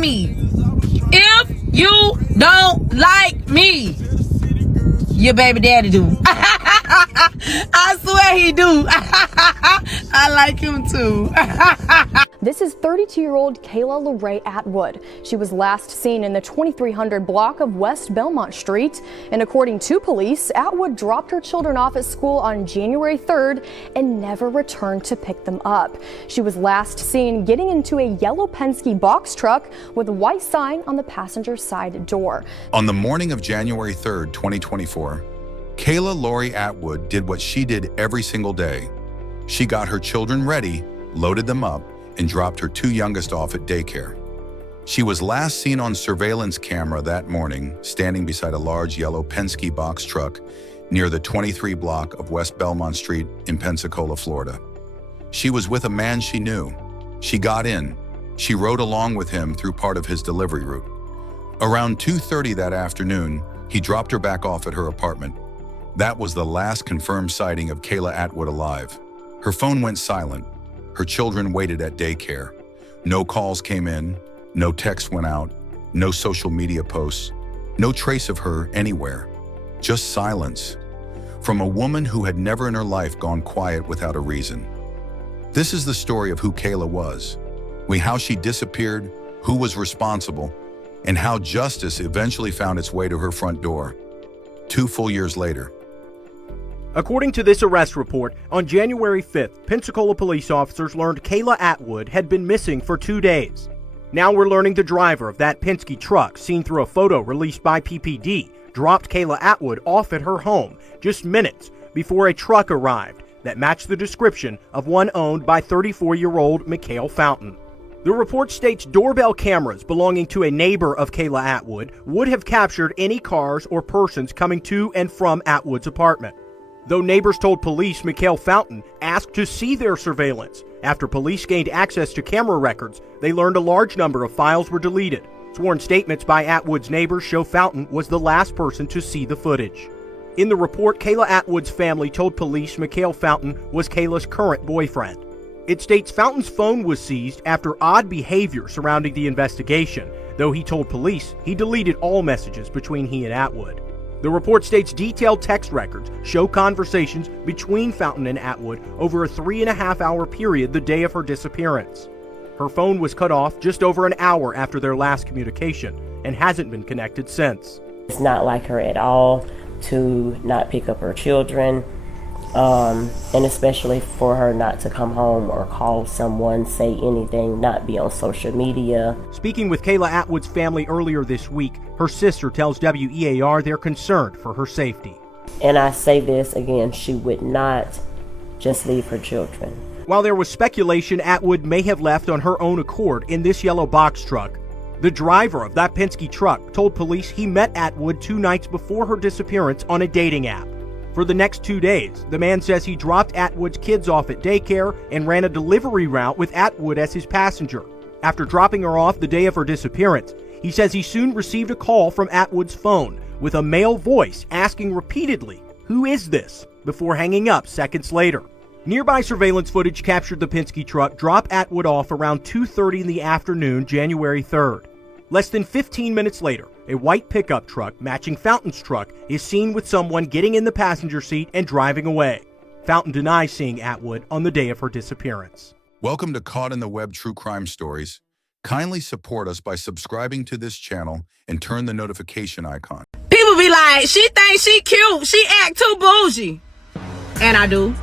me. If you don't like me, your baby daddy do. I swear he do. I like him too. This is 32-year-old Kayla Atwood. She was last seen in the 2300 block of West Belmont Street. And according to police, Atwood dropped her children off at school on January 3rd and never returned to pick them up. She was last seen getting into a yellow Penske box truck with a white sign on the passenger side door. On the morning of January 3rd, 2024, Kayla Atwood did what she did every single day. She got her children ready, loaded them up, and dropped her two youngest off at daycare. She was last seen on surveillance camera that morning, standing beside a large yellow Penske box truck near the 23 block of West Belmont Street in Pensacola, Florida. She was with a man she knew. She got in. She rode along with him through part of his delivery route. Around 2:30 that afternoon, he dropped her back off at her apartment. That was the last confirmed sighting of Kayla Atwood alive. Her phone went silent. Her children waited at daycare. No calls came in, no text went out, no social media posts, no trace of her anywhere. Just silence. From a woman who had never in her life gone quiet without a reason. This is the story of who Kayla was, how she disappeared, who was responsible, and how justice eventually found its way to her front door. 2 full years later. According to this arrest report, on January 5th, Pensacola police officers learned Kayla Atwood had been missing for 2 days. Now we're learning the driver of that Penske truck, seen through a photo released by PPD, dropped Kayla Atwood off at her home just minutes before a truck arrived that matched the description of one owned by 34-year-old Mikhail Fountain. The report states doorbell cameras belonging to a neighbor of Kayla Atwood would have captured any cars or persons coming to and from Atwood's apartment. Though neighbors told police Mikhail Fountain asked to see their surveillance, after police gained access to camera records, they learned a large number of files were deleted. Sworn statements by Atwood's neighbors show Fountain was the last person to see the footage. In the report, Kayla Atwood's family told police Mikhail Fountain was Kayla's current boyfriend. It states Fountain's phone was seized after odd behavior surrounding the investigation, though he told police he deleted all messages between he and Atwood. The report states detailed text records show conversations between Fountain and Atwood over a 3.5-hour period the day of her disappearance. Her phone was cut off just over an hour after their last communication and hasn't been connected since. It's not like her at all to not pick up her children, and especially for her not to come home or call someone, say anything, not be on social media. Speaking with Kayla Atwood's family earlier this week, her sister tells WEAR they're concerned for her safety. And I say this again, she would not just leave her children. While there was speculation Atwood may have left on her own accord in this yellow box truck, the driver of that Penske truck told police he met Atwood 2 nights before her disappearance on a dating app. For the next 2 days, the man says he dropped Atwood's kids off at daycare and ran a delivery route with Atwood as his passenger. After dropping her off the day of her disappearance, he says he soon received a call from Atwood's phone with a male voice asking repeatedly, "Who is this?" before hanging up seconds later. Nearby surveillance footage captured the Penske truck drop Atwood off around 2:30 in the afternoon, January 3rd. Less than 15 minutes later, a white pickup truck matching Fountain's truck is seen with someone getting in the passenger seat and driving away. Fountain denies seeing Atwood on the day of her disappearance. Welcome to Caught in the Web True Crime Stories. Kindly support us by subscribing to this channel and turn the notification icon. People be like, she thinks she cute, she act too bougie. And I do.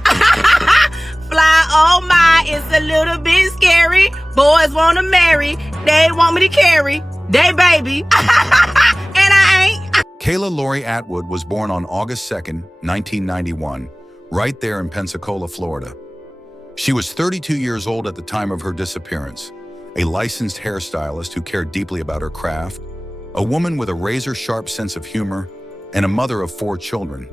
Fly, oh my, it's a little bit scary. Boys want to marry, they want me to carry they baby. And I ain't. Kayla Atwood was born on August 2nd, 1991, right there in Pensacola, Florida. She was 32 years old at the time of her disappearance, a licensed hairstylist who cared deeply about her craft, a woman with a razor-sharp sense of humor, and a mother of 4 children,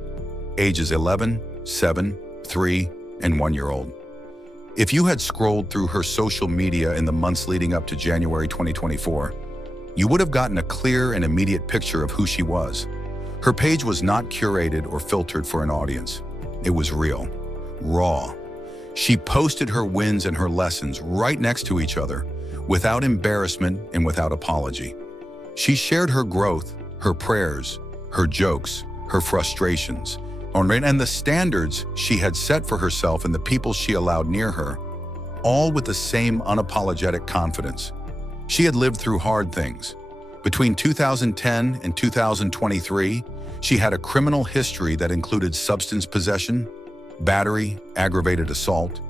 ages 11, 7, 3, and 1-year-old. If you had scrolled through her social media in the months leading up to January 2024, you would have gotten a clear and immediate picture of who she was. Her page was not curated or filtered for an audience. It was real, raw. She posted her wins and her lessons right next to each other, without embarrassment and without apology. She shared her growth, her prayers, her jokes, her frustrations, and the standards she had set for herself and the people she allowed near her, all with the same unapologetic confidence. She had lived through hard things. Between 2010 and 2023, she had a criminal history that included substance possession, battery, aggravated assault,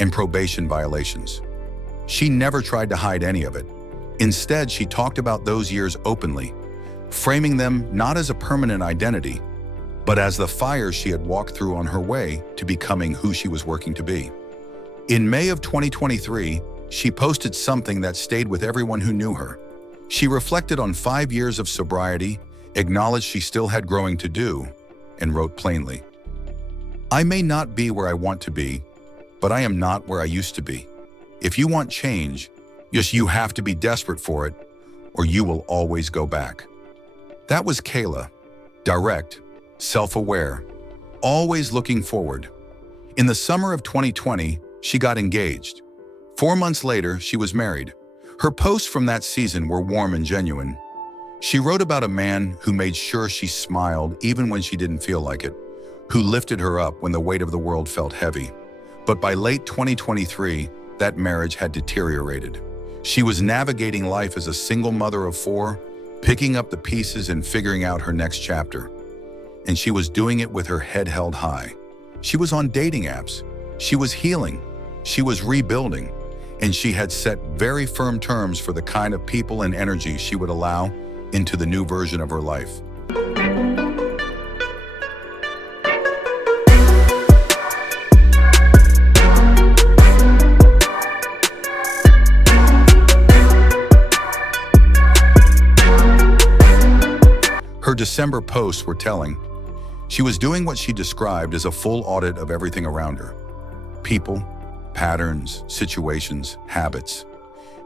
and probation violations. She never tried to hide any of it. Instead, she talked about those years openly, framing them not as a permanent identity, but as the fires she had walked through on her way to becoming who she was working to be. In May of 2023, she posted something that stayed with everyone who knew her. She reflected on 5 years of sobriety, acknowledged she still had growing to do, and wrote plainly, "I may not be where I want to be, but I am not where I used to be. If you want change, yes, you have to be desperate for it, or you will always go back." That was Kayla, direct, self-aware, always looking forward. In the summer of 2020, she got engaged. 4 months later, she was married. Her posts from that season were warm and genuine. She wrote about a man who made sure she smiled even when she didn't feel like it, who lifted her up when the weight of the world felt heavy. But by late 2023, that marriage had deteriorated. She was navigating life as a single mother of 4, picking up the pieces and figuring out her next chapter. And she was doing it with her head held high. She was on dating apps. She was healing. She was rebuilding. And she had set very firm terms for the kind of people and energy she would allow into the new version of her life. Her December posts were telling. She was doing what she described as a full audit of everything around her. People, patterns, situations, habits.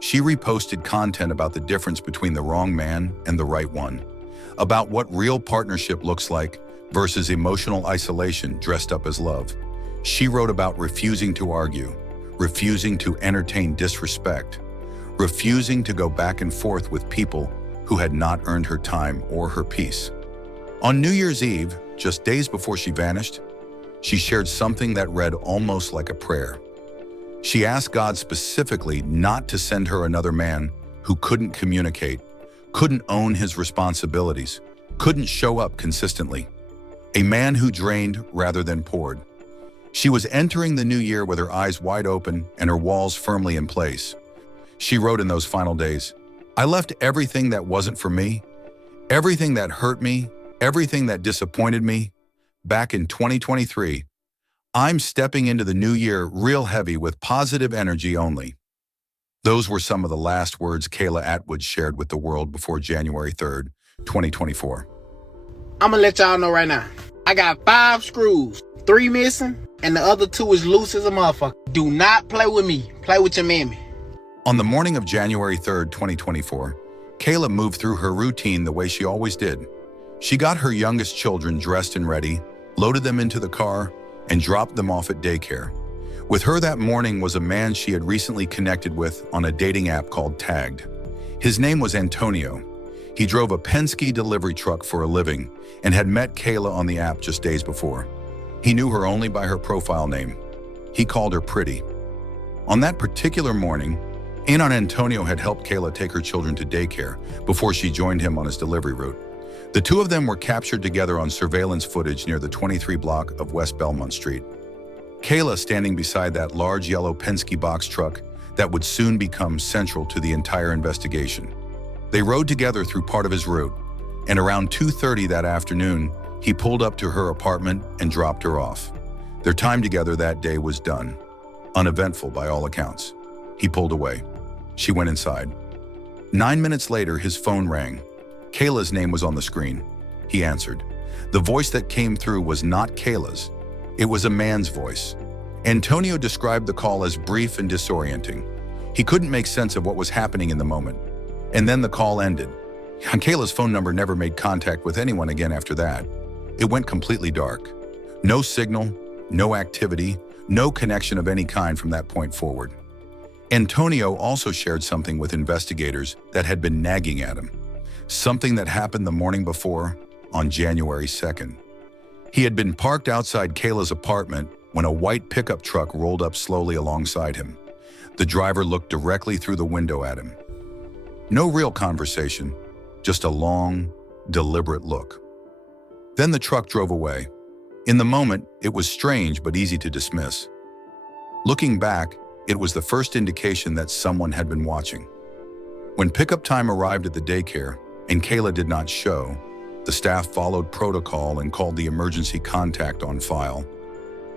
She reposted content about the difference between the wrong man and the right one, about what real partnership looks like versus emotional isolation dressed up as love. She wrote about refusing to argue, refusing to entertain disrespect, refusing to go back and forth with people who had not earned her time or her peace. On New Year's Eve, just days before she vanished, she shared something that read almost like a prayer. She asked God specifically not to send her another man who couldn't communicate, couldn't own his responsibilities, couldn't show up consistently. A man who drained rather than poured. She was entering the new year with her eyes wide open and her walls firmly in place. She wrote in those final days, "I left everything that wasn't for me, everything that hurt me, everything that disappointed me, back in 2023. I'm stepping into the new year real heavy with positive energy only." Those were some of the last words Kayla Atwood shared with the world before January 3rd, 2024. I'm gonna let y'all know right now. I got 5 screws, 3 missing, and the other 2 is loose as a motherfucker. Do not play with me. Play with your mammy. On the morning of January 3rd, 2024, Kayla moved through her routine the way she always did. She got her youngest children dressed and ready, loaded them into the car, and dropped them off at daycare. With her that morning was a man she had recently connected with on a dating app called Tagged. His name was Antonio. He drove a Penske delivery truck for a living and had met Kayla on the app just days before. He knew her only by her profile name. He called her pretty. On that particular morning, Antonio had helped Kayla take her children to daycare before she joined him on his delivery route. The two of them were captured together on surveillance footage near the 23 block of West Belmont Street. Kayla standing beside that large yellow Penske box truck that would soon become central to the entire investigation. They rode together through part of his route, and around 2:30 that afternoon, he pulled up to her apartment and dropped her off. Their time together that day was done, uneventful by all accounts. He pulled away. She went inside. 9 minutes later, his phone rang. Kayla's name was on the screen. He answered. The voice that came through was not Kayla's. It was a man's voice. Antonio described the call as brief and disorienting. He couldn't make sense of what was happening in the moment. And then the call ended. Kayla's phone number never made contact with anyone again after that. It went completely dark. No signal, no activity, no connection of any kind from that point forward. Antonio also shared something with investigators that had been nagging at him, something that happened the morning before, on January 2nd. He had been parked outside Kayla's apartment when a white pickup truck rolled up slowly alongside him. The driver looked directly through the window at him. No real conversation, just a long, deliberate look. Then the truck drove away. In the moment, it was strange but easy to dismiss. Looking back, it was the first indication that someone had been watching. When pickup time arrived at the daycare and Kayla did not show, the staff followed protocol and called the emergency contact on file.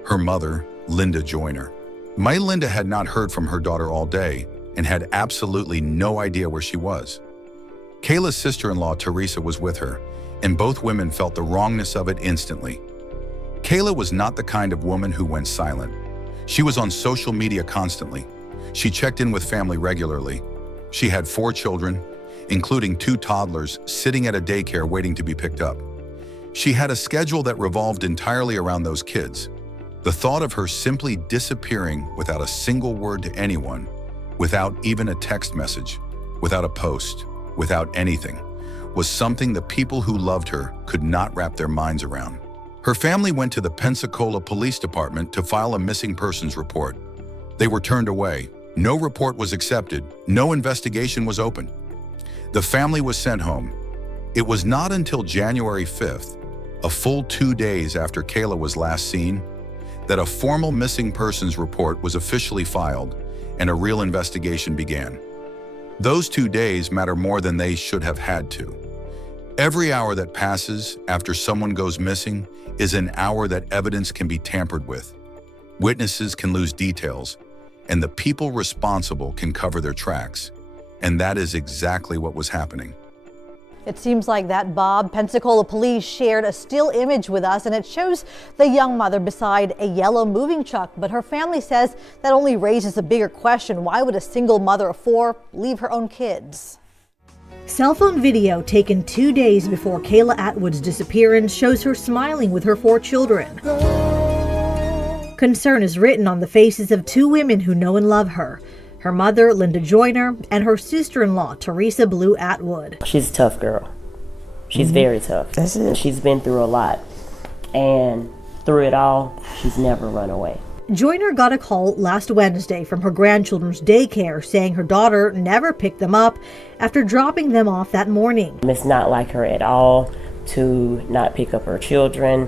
Her mother, Linda Joyner. Linda had not heard from her daughter all day and had absolutely no idea where she was. Kayla's sister-in-law, Teresa, was with her, and both women felt the wrongness of it instantly. Kayla was not the kind of woman who went silent. She was on social media constantly. She checked in with family regularly. She had 4 children, including 2 toddlers, sitting at a daycare waiting to be picked up. She had a schedule that revolved entirely around those kids. The thought of her simply disappearing without a single word to anyone, without even a text message, without a post, without anything, was something the people who loved her could not wrap their minds around. Her family went to the Pensacola Police Department to file a missing persons report. They were turned away. No report was accepted. No investigation was opened. The family was sent home. It was not until January 5th, a full 2 days after Kayla was last seen, that a formal missing persons report was officially filed and a real investigation began. Those 2 days matter more than they should have had to. Every hour that passes after someone goes missing is an hour that evidence can be tampered with. Witnesses can lose details, and the people responsible can cover their tracks. And that is exactly what was happening. It seems like that, Bob. Pensacola police shared a still image with us, and it shows the young mother beside a yellow moving truck. But her family says that only raises a bigger question. Why would a single mother of 4 leave her own kids? Cell phone video taken 2 days before Kayla Atwood's disappearance shows her smiling with her 4 children. Concern is written on the faces of 2 women who know and love her. Her mother, Linda Joyner, and her sister-in-law, Teresa Blue Atwood. She's a tough girl. She's very tough. That's it. She's been through a lot. And through it all, she's never run away. Joyner got a call last Wednesday from her grandchildren's daycare saying her daughter never picked them up after dropping them off that morning. It's not like her at all to not pick up her children.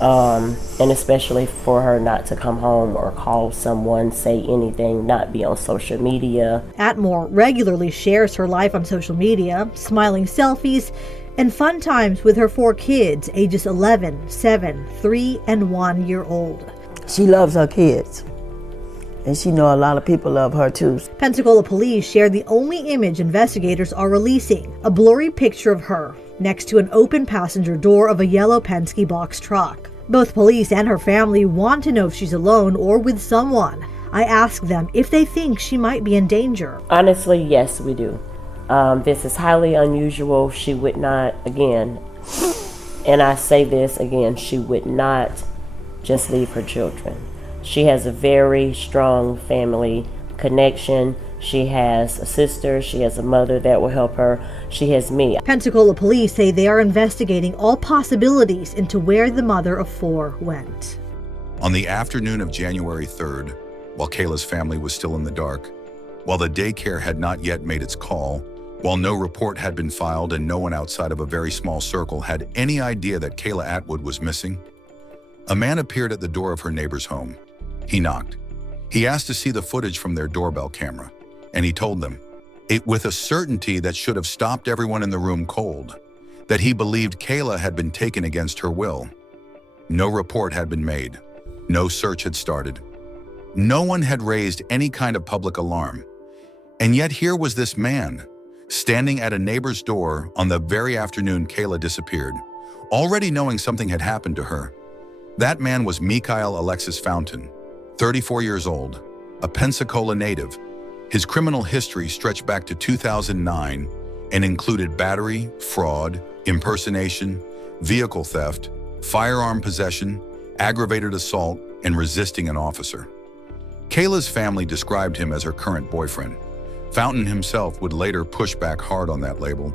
And especially for her not to come home or call someone, say anything, not be on social media. Atmore regularly shares her life on social media, smiling selfies, and fun times with her 4 kids, ages 11, 7, 3, and 1 year old. She loves her kids, and she know a lot of people love her too. Pensacola police shared the only image investigators are releasing, a blurry picture of her next to an open passenger door of a yellow Penske box truck. Both police and her family want to know if she's alone or with someone. I asked them if they think she might be in danger. Honestly, yes, we do. This is highly unusual. She would not, again, and I say this again, she would not just leave her children. She has a very strong family connection. She has a sister, she has a mother that will help her, she has me. Pensacola police say they are investigating all possibilities into where the mother of 4 went. On the afternoon of January 3rd, while Kayla's family was still in the dark, while the daycare had not yet made its call, while no report had been filed and no one outside of a very small circle had any idea that Kayla Atwood was missing, a man appeared at the door of her neighbor's home. He knocked. He asked to see the footage from their doorbell camera. And he told them, with a certainty that should have stopped everyone in the room cold, that he believed Kayla had been taken against her will. No report had been made. No search had started. No one had raised any kind of public alarm. And yet here was this man, standing at a neighbor's door on the very afternoon Kayla disappeared, already knowing something had happened to her. That man was Mikhail Fountain, 34 years old, a Pensacola native. His criminal history stretched back to 2009 and included battery, fraud, impersonation, vehicle theft, firearm possession, aggravated assault, and resisting an officer. Kayla's family described him as her current boyfriend. Fountain himself would later push back hard on that label,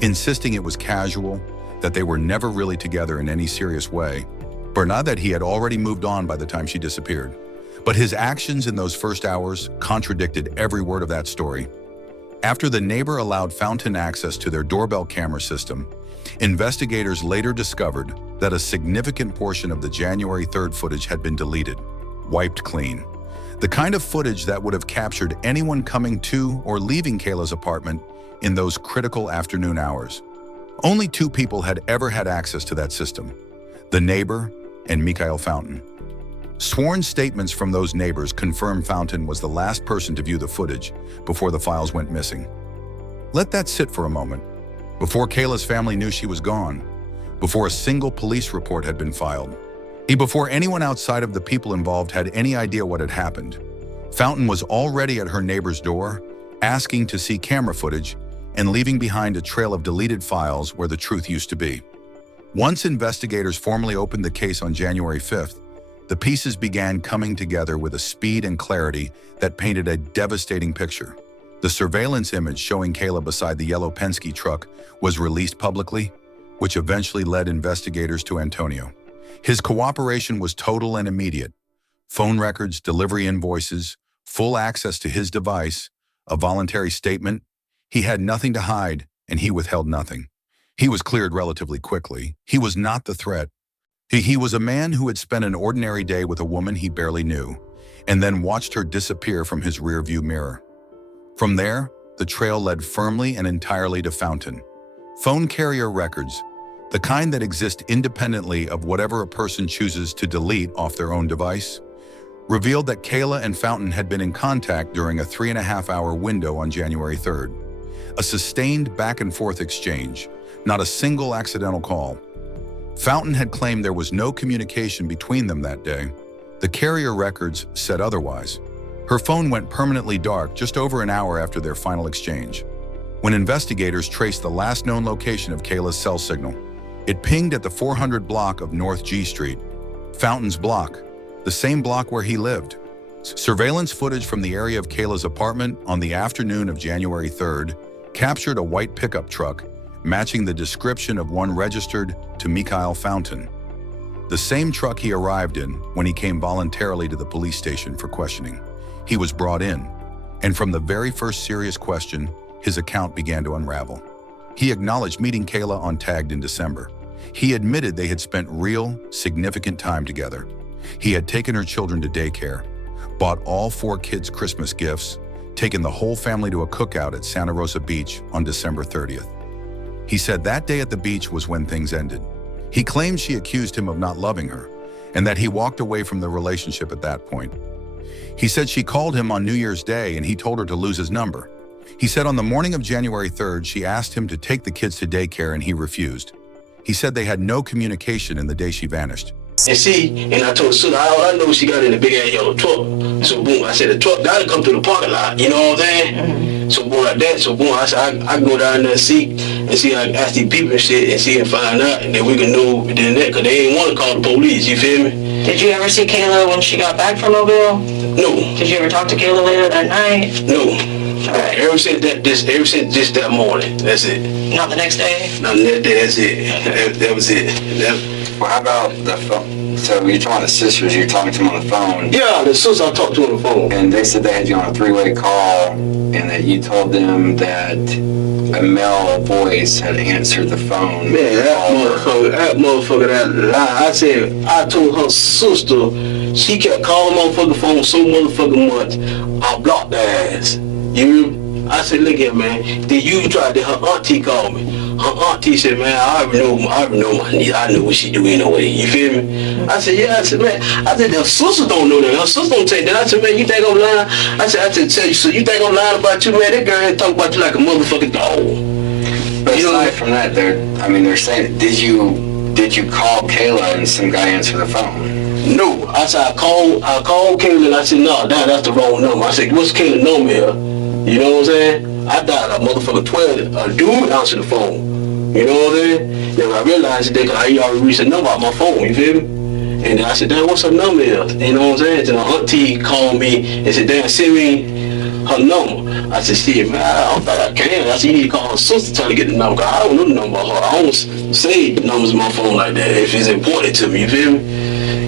insisting it was casual, that they were never really together in any serious way, but not that he had already moved on by the time she disappeared. But his actions in those first hours contradicted every word of that story. After the neighbor allowed Fountain access to their doorbell camera system, investigators later discovered that a significant portion of the January 3rd footage had been deleted, wiped clean. The kind of footage that would have captured anyone coming to or leaving Kayla's apartment in those critical afternoon hours. Only 2 people had ever had access to that system, the neighbor and Mikhail Fountain. Sworn statements from those neighbors confirmed Fountain was the last person to view the footage before the files went missing. Let that sit for a moment. Before Kayla's family knew she was gone, before a single police report had been filed, before anyone outside of the people involved had any idea what had happened, Fountain was already at her neighbor's door, asking to see camera footage and leaving behind a trail of deleted files where the truth used to be. Once investigators formally opened the case on January 5th, the pieces began coming together with a speed and clarity that painted a devastating picture. The surveillance image showing Kayla beside the yellow Penske truck was released publicly, which eventually led investigators to Antonio. His cooperation was total and immediate. Phone records, delivery invoices, full access to his device, a voluntary statement. He had nothing to hide, and he withheld nothing. He was cleared relatively quickly. He was not the threat. He was a man who had spent an ordinary day with a woman he barely knew, and then watched her disappear from his rearview mirror. From there, the trail led firmly and entirely to Fountain. Phone carrier records, the kind that exist independently of whatever a person chooses to delete off their own device, revealed that Kayla and Fountain had been in contact during a 3.5-hour window on January 3rd. A sustained back-and-forth exchange, not a single accidental call. Fountain had claimed there was no communication between them that day. The carrier records said otherwise. Her phone went permanently dark just over an hour after their final exchange. When investigators traced the last known location of Kayla's cell signal, it pinged at the 400 block of North G Street, Fountain's block, the same block where he lived. Surveillance footage from the area of Kayla's apartment on the afternoon of January 3rd captured a white pickup truck matching the description of one registered to Mikhail Fountain, the same truck he arrived in when he came voluntarily to the police station for questioning. He was brought in, and from the very first serious question, his account began to unravel. He acknowledged meeting Kayla on Tagged in December. He admitted they had spent real, significant time together. He had taken her children to daycare, bought all 4 kids Christmas gifts, taken the whole family to a cookout at Santa Rosa Beach on December 30th. He said that day at the beach was when things ended. He claimed she accused him of not loving her, and that he walked away from the relationship at that point. He said she called him on New Year's Day and he told her to lose his number. He said on the morning of January 3rd, she asked him to take the kids to daycare and he refused. He said they had no communication in the day she vanished. And I told her, all I know she got in a big ass yellow truck. So boom, I said the truck gotta come through the parking lot, you know what I'm saying? So boom, like that, so boom, I said I go down there and see, I ask these people and shit and see and find out, and then we can know then that, cause they ain't want to call the police, you feel me? Did you ever see Kayla when she got back from Mobile? No. Did you ever talk to Kayla later that night? No. Right. Ever since just that morning, that's it. Not the next day? Not that day, that's it. That was it. Well, how about the phone? So you're talking to sisters, you're talking to them on the phone. Yeah, the sisters I talked to on the phone. And they said they had you on a 3-way call and that you told them that a male voice had answered the phone. Man, that motherfucker, that lie. I told her sister, she kept calling motherfucking phone so motherfucking much, I blocked her ass. I said, look here, man. Then you tried to, her auntie called me. Her auntie said, man, I already know my niece. I know what she do anyway. You feel me? I said, yeah. I said, man. I said, her sister don't know that. Her sister don't take that. I said, man, you think I'm lying? I said, tell you, so you think I'm lying about you, man? That girl ain't talking about you like a motherfucking dog. But aside from that, they're saying, did you call Kayla and some guy answered the phone? No. I said, I called Kayla and I said, no, that's the wrong number. I said, what's Kayla number here? You know what I'm saying? I dialed a motherfucker 12. A dude answered the phone. You know what I'm saying? Then I realized that I already reached the number on my phone, you feel me? And I said, damn, what's her number is? You know what I'm saying? Then her auntie called me and said, damn, send me her number. I said, shit, man, I don't think I can. I said, you need to call her sister trying to get the number. I don't know the number of her. I don't save numbers on my phone like that if it's important to me, you feel me?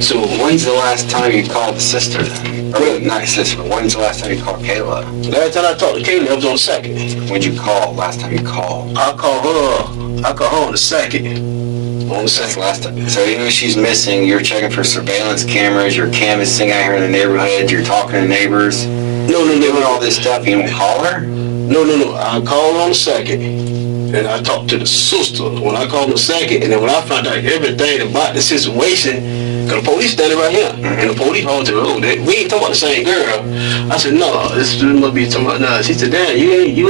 So When's the last time you called the sister then? Or not sister, but when's the last time you called Kayla? last time I talked to Kayla, I was on the 2nd. When'd you call? Last time you called? I called her on the 2nd. On the That's 2nd. the last time. So even if she's missing, you're checking for surveillance cameras, you're canvassing out here in the neighborhood, you're talking to neighbors. No. Doing all this stuff, you don't call her? No. I called on the 2nd, and I talked to the sister when I called the 2nd, and then when I found out everything about the situation, because the police standing right here, and the police all to oh, we ain't talking about the same girl. I said, no, this must be talking about, no. She said, damn, you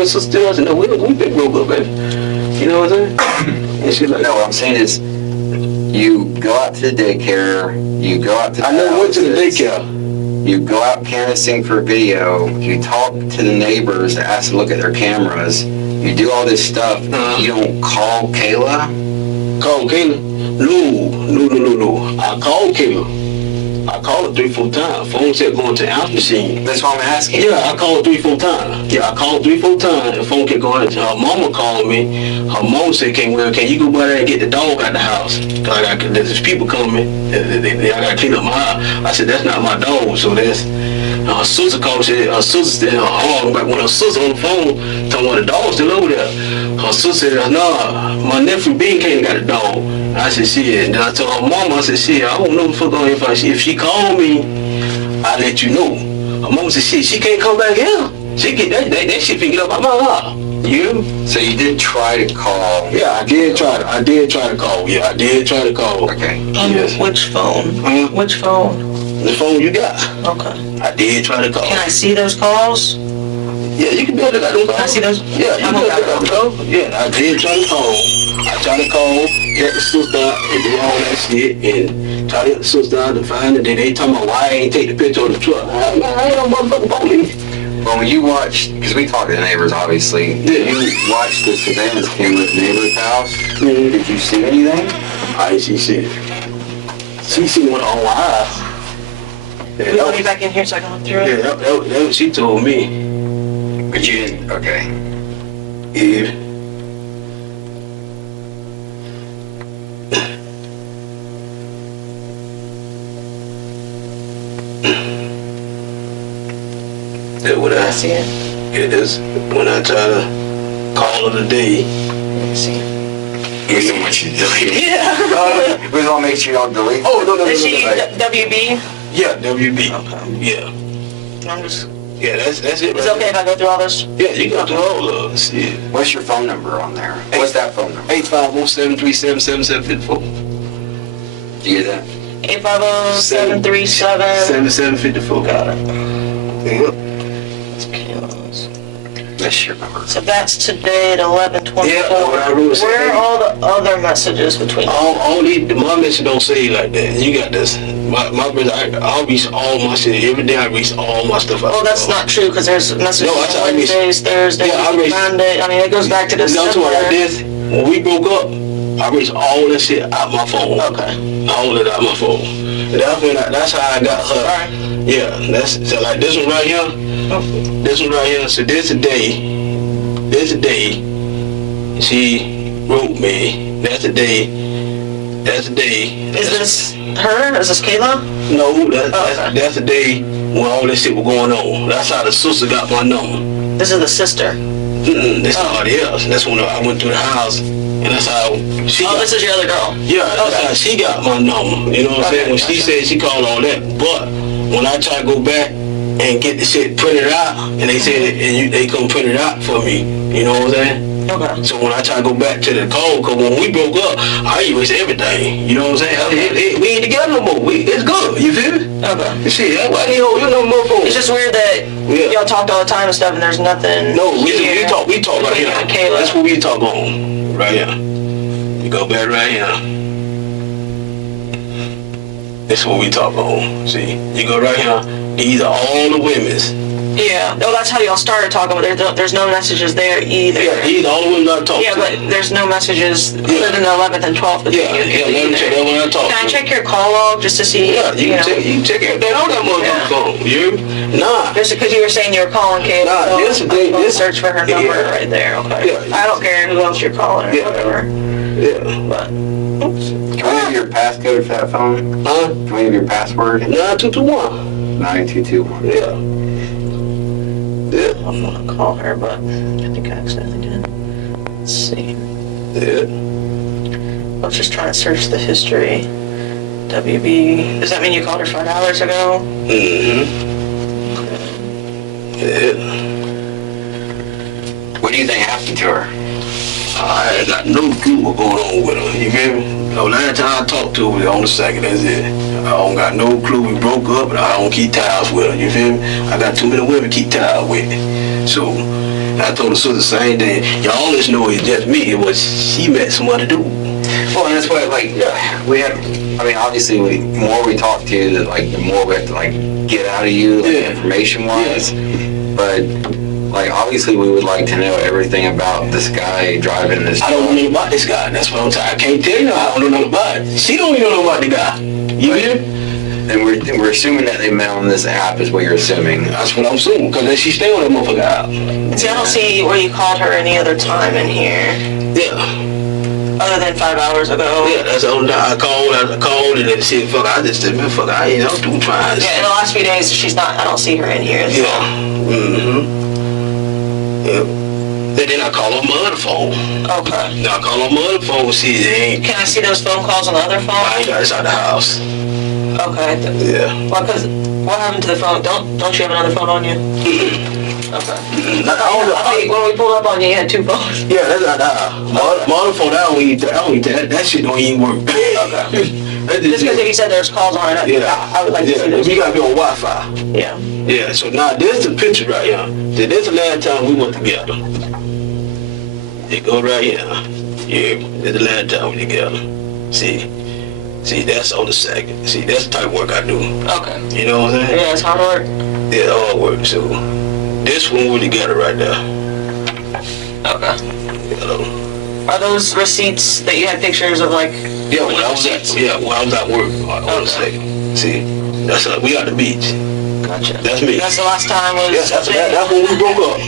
and sister? I said, no, we been broke up, baby. You know what I'm saying? And she's like, No, what I'm saying is, you go out to the daycare, you go out to the I never went to the houses, daycare. You go out canvassing for video, you talk to the neighbors to ask to look at their cameras, you do all this stuff, you don't call Kayla? Call Kayla? No. I called Kayla. I called her 3-4 times. Phone said going to the answer machine. That's what I'm asking. Yeah, I called 3-4 times. Yeah, I called 3-4 times. The phone kept going. Her mama called me. Her mom said, can you go by there and get the dog out the house? There's people coming. I got to clean up my house. I said, that's not my dog. So that's... her sister called me. Said, her sister said, when her sister on the phone, talking about the dog's still over there. Her sister said, nah, my nephew Ben came and got a dog. I said, shit. And then I told her mama, I said, shit, I don't know the fuck on if she called me, I'll let you know. Her mama said, shit, she can't come back here. She get that shit finna get up out my house. You? So you did try to call? Yeah, I did try to call. Yeah, I did try to call. Okay. Yes. Which phone? Which phone? The phone you got. Okay. I did try to call. Can I see those calls? Yeah, you can be able to look at them calls. Can I see those? Yeah, you can be able to look at them calls. Yeah, I did try to call. I tried to call, get the sister out and do all that shit, and try to get the sister out to find it. Then they talking about why I ain't take the picture of the truck. I ain't no motherfucking police. Well, when you watched, because we talked to the neighbors, obviously, did you watch the surveillance camera at the neighbor's house? Mm-hmm. Did you see anything? I didn't see shit. She seen one on my eyes. You want me back in here so I can look through it? Yeah, that what she told me. But you didn't, okay. Yeah. That what I see it. Yeah, that's when I try to call her today. Let me see. You so much you delete. Yeah. We just want to make sure y'all delete. Oh, no. Is she WB? Yeah, WB. Okay. Yeah. I'm just... Yeah, that's it. Is it okay if I go through all this? Yeah, you got to all of us. Yeah. What's your phone number on there? What's that phone number? 850-737-7754. Do you get that? 850-737... 7754. Got it. Yeah. That's your number. So that's today at 11:24. Yeah, what I wrote. Where are all the other messages between them? All these, my message don't say it like that. You got this. My brother, I reach all my shit. Every day I reach all my stuff. Well, that's not true because there's messages on Wednesdays, Thursdays, Monday. I mean, it goes back to December. Like this. When we broke up, I reached all that shit out my phone. Okay. All of it out my phone. And that's how I got her. Right. Yeah, so like this one right here. This one right here. So this a day she wrote me. That's the day. Is this her? Is this Kayla? No, that's the day when all this shit was going on. That's how the sister got my number. This is the sister. This somebody else. That's when I went to the house, and that's how she. Oh, this is your other girl. Yeah, that's how she got my number. You know what I'm saying? When she said she called all that, but when I try to go back and get the shit printed out, and they said they come print it out for me. You know what I'm saying? Okay. So when I try to go back to the code, because when we broke up, I erased everything. You know what I'm saying? We ain't together no more. It's good. You feel me? Okay. Shit, that's why they hold you no more phone. It's just weird that y'all talked all the time and stuff, and there's nothing. No, we talk right here. Kayla. That's what we talk on. Right here. You go back right here. That's what we talk on. See, you go right here. These are all the women's Yeah. No, that's how y'all started talking, but there's no messages there either. Yeah, he's the only one I talk to. Yeah, but there's no messages other than the 11th and 12th. Yeah, that one I talk to. Can I check your call log just to see? Yeah, you can check everything on that motherfucking phone. You? Nah. Just because you were saying you were calling Kayla. Nah, this is the thing. This search for her number right there. Okay. Yeah. I don't care who else you're calling or whatever. Yeah. But. Oops. Can we have your passcode for that phone? Huh? Can we have your password? 9221. 9221. Yeah. Yeah. I was gonna call her, but I think I accidentally did. Let's see. Yeah. I was just trying to search the history. WB. Does that mean you called her 5 hours ago? Yeah. What do you think happened to her? I ain't got no clue what's going on with her. You feel me? The last time I talked to her was on the 2nd. That's it. I don't got no clue. We broke up, and I don't keep tabs with her. You feel me? I got too many women keep tabs with me. So I told her sister the same thing. Y'all always know it's just me. It was she met someone to do. Well, and that's what, like, we have, I mean, obviously, the more we talk to you, the more we have to, like, get out of you, information-wise. But, like, obviously, we would like to know everything about this guy driving this I don't know nothing about this guy. That's what I'm saying. I can't tell you. I don't know nothing about it. She don't even know about the guy. You feel me? And we're assuming that they met on this app is what you're assuming. That's what I'm assuming, because she stay on that motherfucker app. See, I don't see where you called her any other time in here. Yeah. Other than 5 hours ago. Yeah, that's the only time I called, and then shit, fuck, I just said, man, fuck, I ain't out too trying. Yeah, in the last few days, I don't see her in here. So. Yeah. Yep. And then I call on my other phone. Okay. Now I call on my other phone, see, they ain't. Can I see those phone calls on the other phone? I ain't got this out the house. Okay. Yeah. Well, because what happened to the phone? Don't you have another phone on you? Okay. I think when we pulled up on you, you had 2 phones. Yeah, that's not the house. My other phone, I don't even that shit don't even work. Okay. Just because you said there's calls on it, I would like to see those. You gotta be on Wi-Fi. Yeah. Yeah, so now this the picture right here. This the last time we went together. It go right here. Yeah, this the last time we together. See, that's on the 2nd. See, that's the type of work I do. Okay. You know what I'm saying? Yeah, it's hard work. Yeah, hard work. So this one we're together right there. Okay. Are those receipts that you had pictures of, like? Yeah, when I was at work on the 2nd. See, that's we at the beach. Gotcha. That's me. That's the last time was. Yeah, that's when we broke up.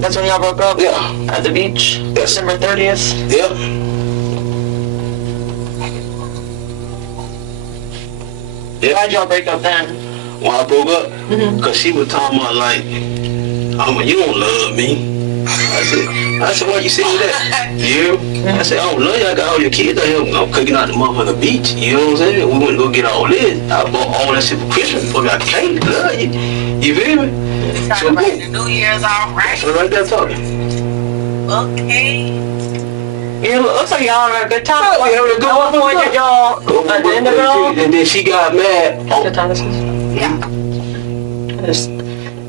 That's when y'all broke up? Yeah. At the beach? Yeah. December 30th? Yep. Why'd y'all break up then? When I broke up, because she was talking about, like, you don't love me. I said, why you saying that? Yeah. I said, I don't love you. I got all your kids. I'm cooking out the motherfucking beach. You know what I'm saying? We went to go get all this. I bought all that shit for Christmas. Fuck, I can't love you. You feel me? So, the New Year's all right. So right there talking. Okay. It looks like y'all having a good time. Yeah, we having a good At what point did y'all at the end of it all? And then she got mad. What time is this? Yeah. I just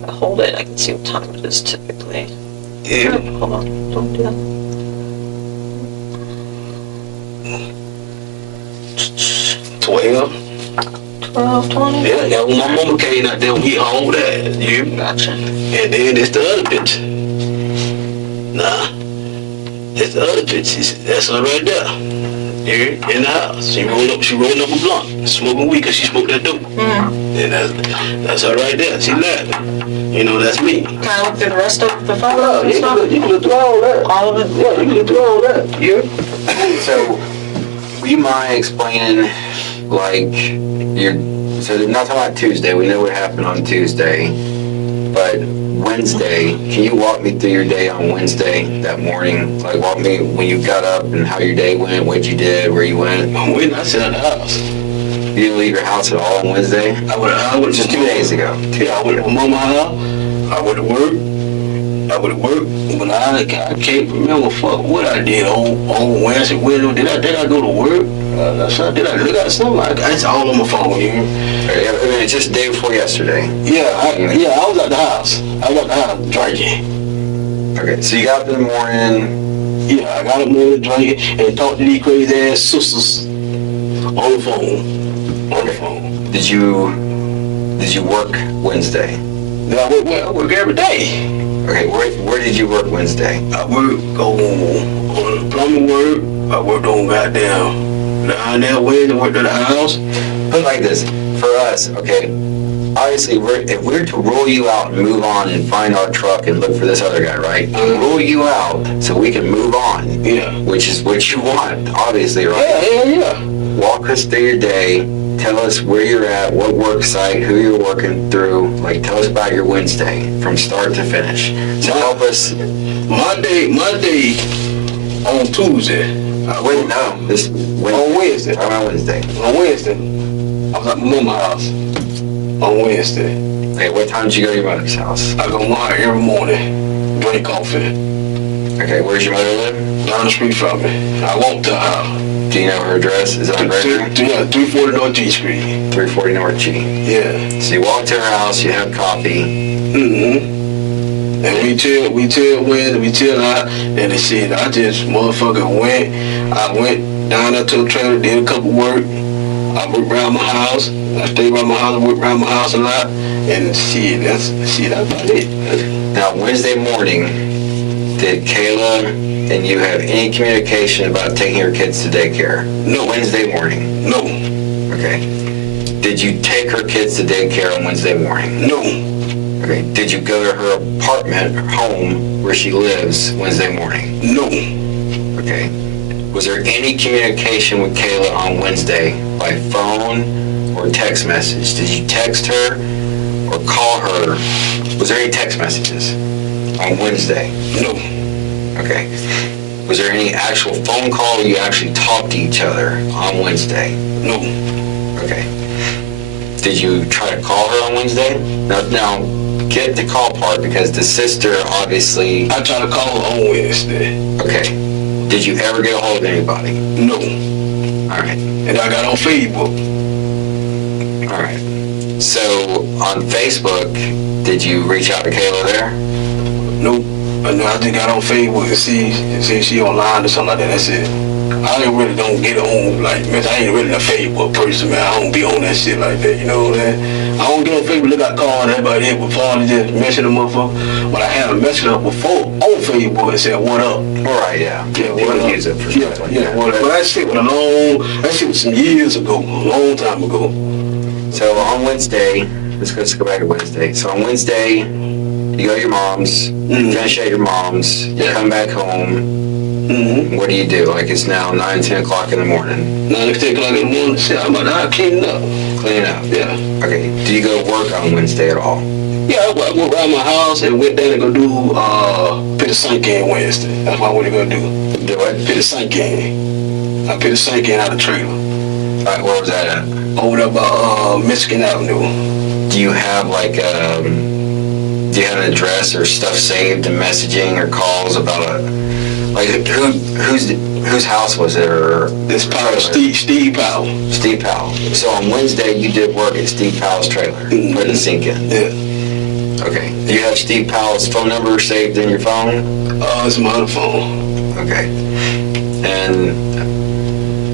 hold it. I can see what time it is typically. Yeah. Hold on. Don't do that. 12. 12:20. Yeah, when my mama came out there, we home that. You Gotcha. And then it's the other bitch. Nah. It's the other bitch. That's her right there. Here in the house. She rolled up a blunt, smoking weed because she smoked that dope. And that's her right there. She laughing. You know, that's me. Can I look through the rest of the photos? Oh, you can look through all that. All of it? Yeah, you can look through all that. Yeah. So, would you mind explaining, like, so they're not talking about Tuesday, we know what happened on Tuesday, but Wednesday, can you walk me through your day on Wednesday, that morning? Like, walk me when you got up and how your day went, what you did, where you went? I sit at the house. You didn't leave your house at all on Wednesday? I would just 2 days ago. Yeah, I went to my mama's house. I went to work. But I can't remember what I did on Wednesday. Did I go to work? Did I look at something? It's all on my phone, you know? I mean, it's just the day before yesterday. Yeah, I was at the house. I was at the house drinking. Okay, so you got up in the morning. Yeah, I got up in the morning drinking and talked to these crazy ass sisters on the phone. Did you work Wednesday? I work every day. Okay, where did you work Wednesday? I work on plumbing work. I worked on goddamn down there Wednesday, worked at the house. Put it like this, for us, okay, obviously if we're to rule you out and move on and find our truck and look for this other guy, right? Rule you out so we can move on. Yeah. Which is what you want, obviously, right? Yeah. Walk us through your day. Tell us where you're at, what work site, who you're working through. Like, tell us about your Wednesday from start to finish. So help us. My day on Tuesday. On Wednesday. On Wednesday. On Wednesday, I was at my mama's house. On Wednesday. Okay, what time did you go to your mother's house? I go to mine every morning, drink coffee. Okay, where's your mother live? Down the street from me. I walk to her house. Do you know her address? Is it on record? Yeah, 340 North G Street. 340 North G. Yeah. So you walk to her house, you have coffee. Mm-hmm. And we chill Wednesday, we chill out, and the shit, I just motherfucking went. I went down there to the trailer, did a couple work. I worked around my house. I stayed around my house, I worked around my house a lot. And shit, that's about it. Now, Wednesday morning, did Kayla and you have any communication about taking your kids to daycare? No. Wednesday morning? No. Okay. Did you take her kids to daycare on Wednesday morning? No. Okay. Did you go to her apartment or home where she lives Wednesday morning? No. Okay. Was there any communication with Kayla on Wednesday by phone or text message? Did you text her or call her? Was there any text messages on Wednesday? No. Okay. Was there any actual phone call where you actually talked to each other on Wednesday? No. Okay. Did you try to call her on Wednesday? Now, get the call part because the sister obviously... I tried to call her on Wednesday. Okay. Did you ever get a hold of anybody? No. All right. And I got on Facebook. All right. So, on Facebook, did you reach out to Kayla there? Nope. I just got on Facebook and see she online or something like that. That's it. I really don't get on, like, man, I ain't really a Facebook person, man. I don't be on that shit like that, you know what I'm saying? I don't get on Facebook, look, I call everybody here before I just message the motherfucker. But I had a message up before on Facebook and said, what up? All right, yeah. Yeah, what up? Use it for stuff like that. What up? But that shit was some years ago, a long time ago. So on Wednesday, let's go back to Wednesday. So on Wednesday, you go to your mom's, you finish at your mom's, you come back home. What do you do? Like it's now 9, 10 o'clock in the morning. 9, 10 o'clock in the morning, shit, I'm about to clean up. Clean up? Yeah. Okay, do you go to work on Wednesday at all? Yeah, I went around my house and went down to go do put the sink in Wednesday. That's what I went to go do. Do what? Put the sink in. I put the sink in out of the trailer. All right, where was that at? Over there by Michigan Avenue. Do you have like do you have an address or stuff saved in messaging or calls about like whose house was it or this Powell, Steve Powell. Steve Powell. So on Wednesday you did work at Steve Powell's trailer, putting the sink in. Yeah. Okay. Do you have Steve Powell's phone number saved in your phone? It's my other phone. Okay. And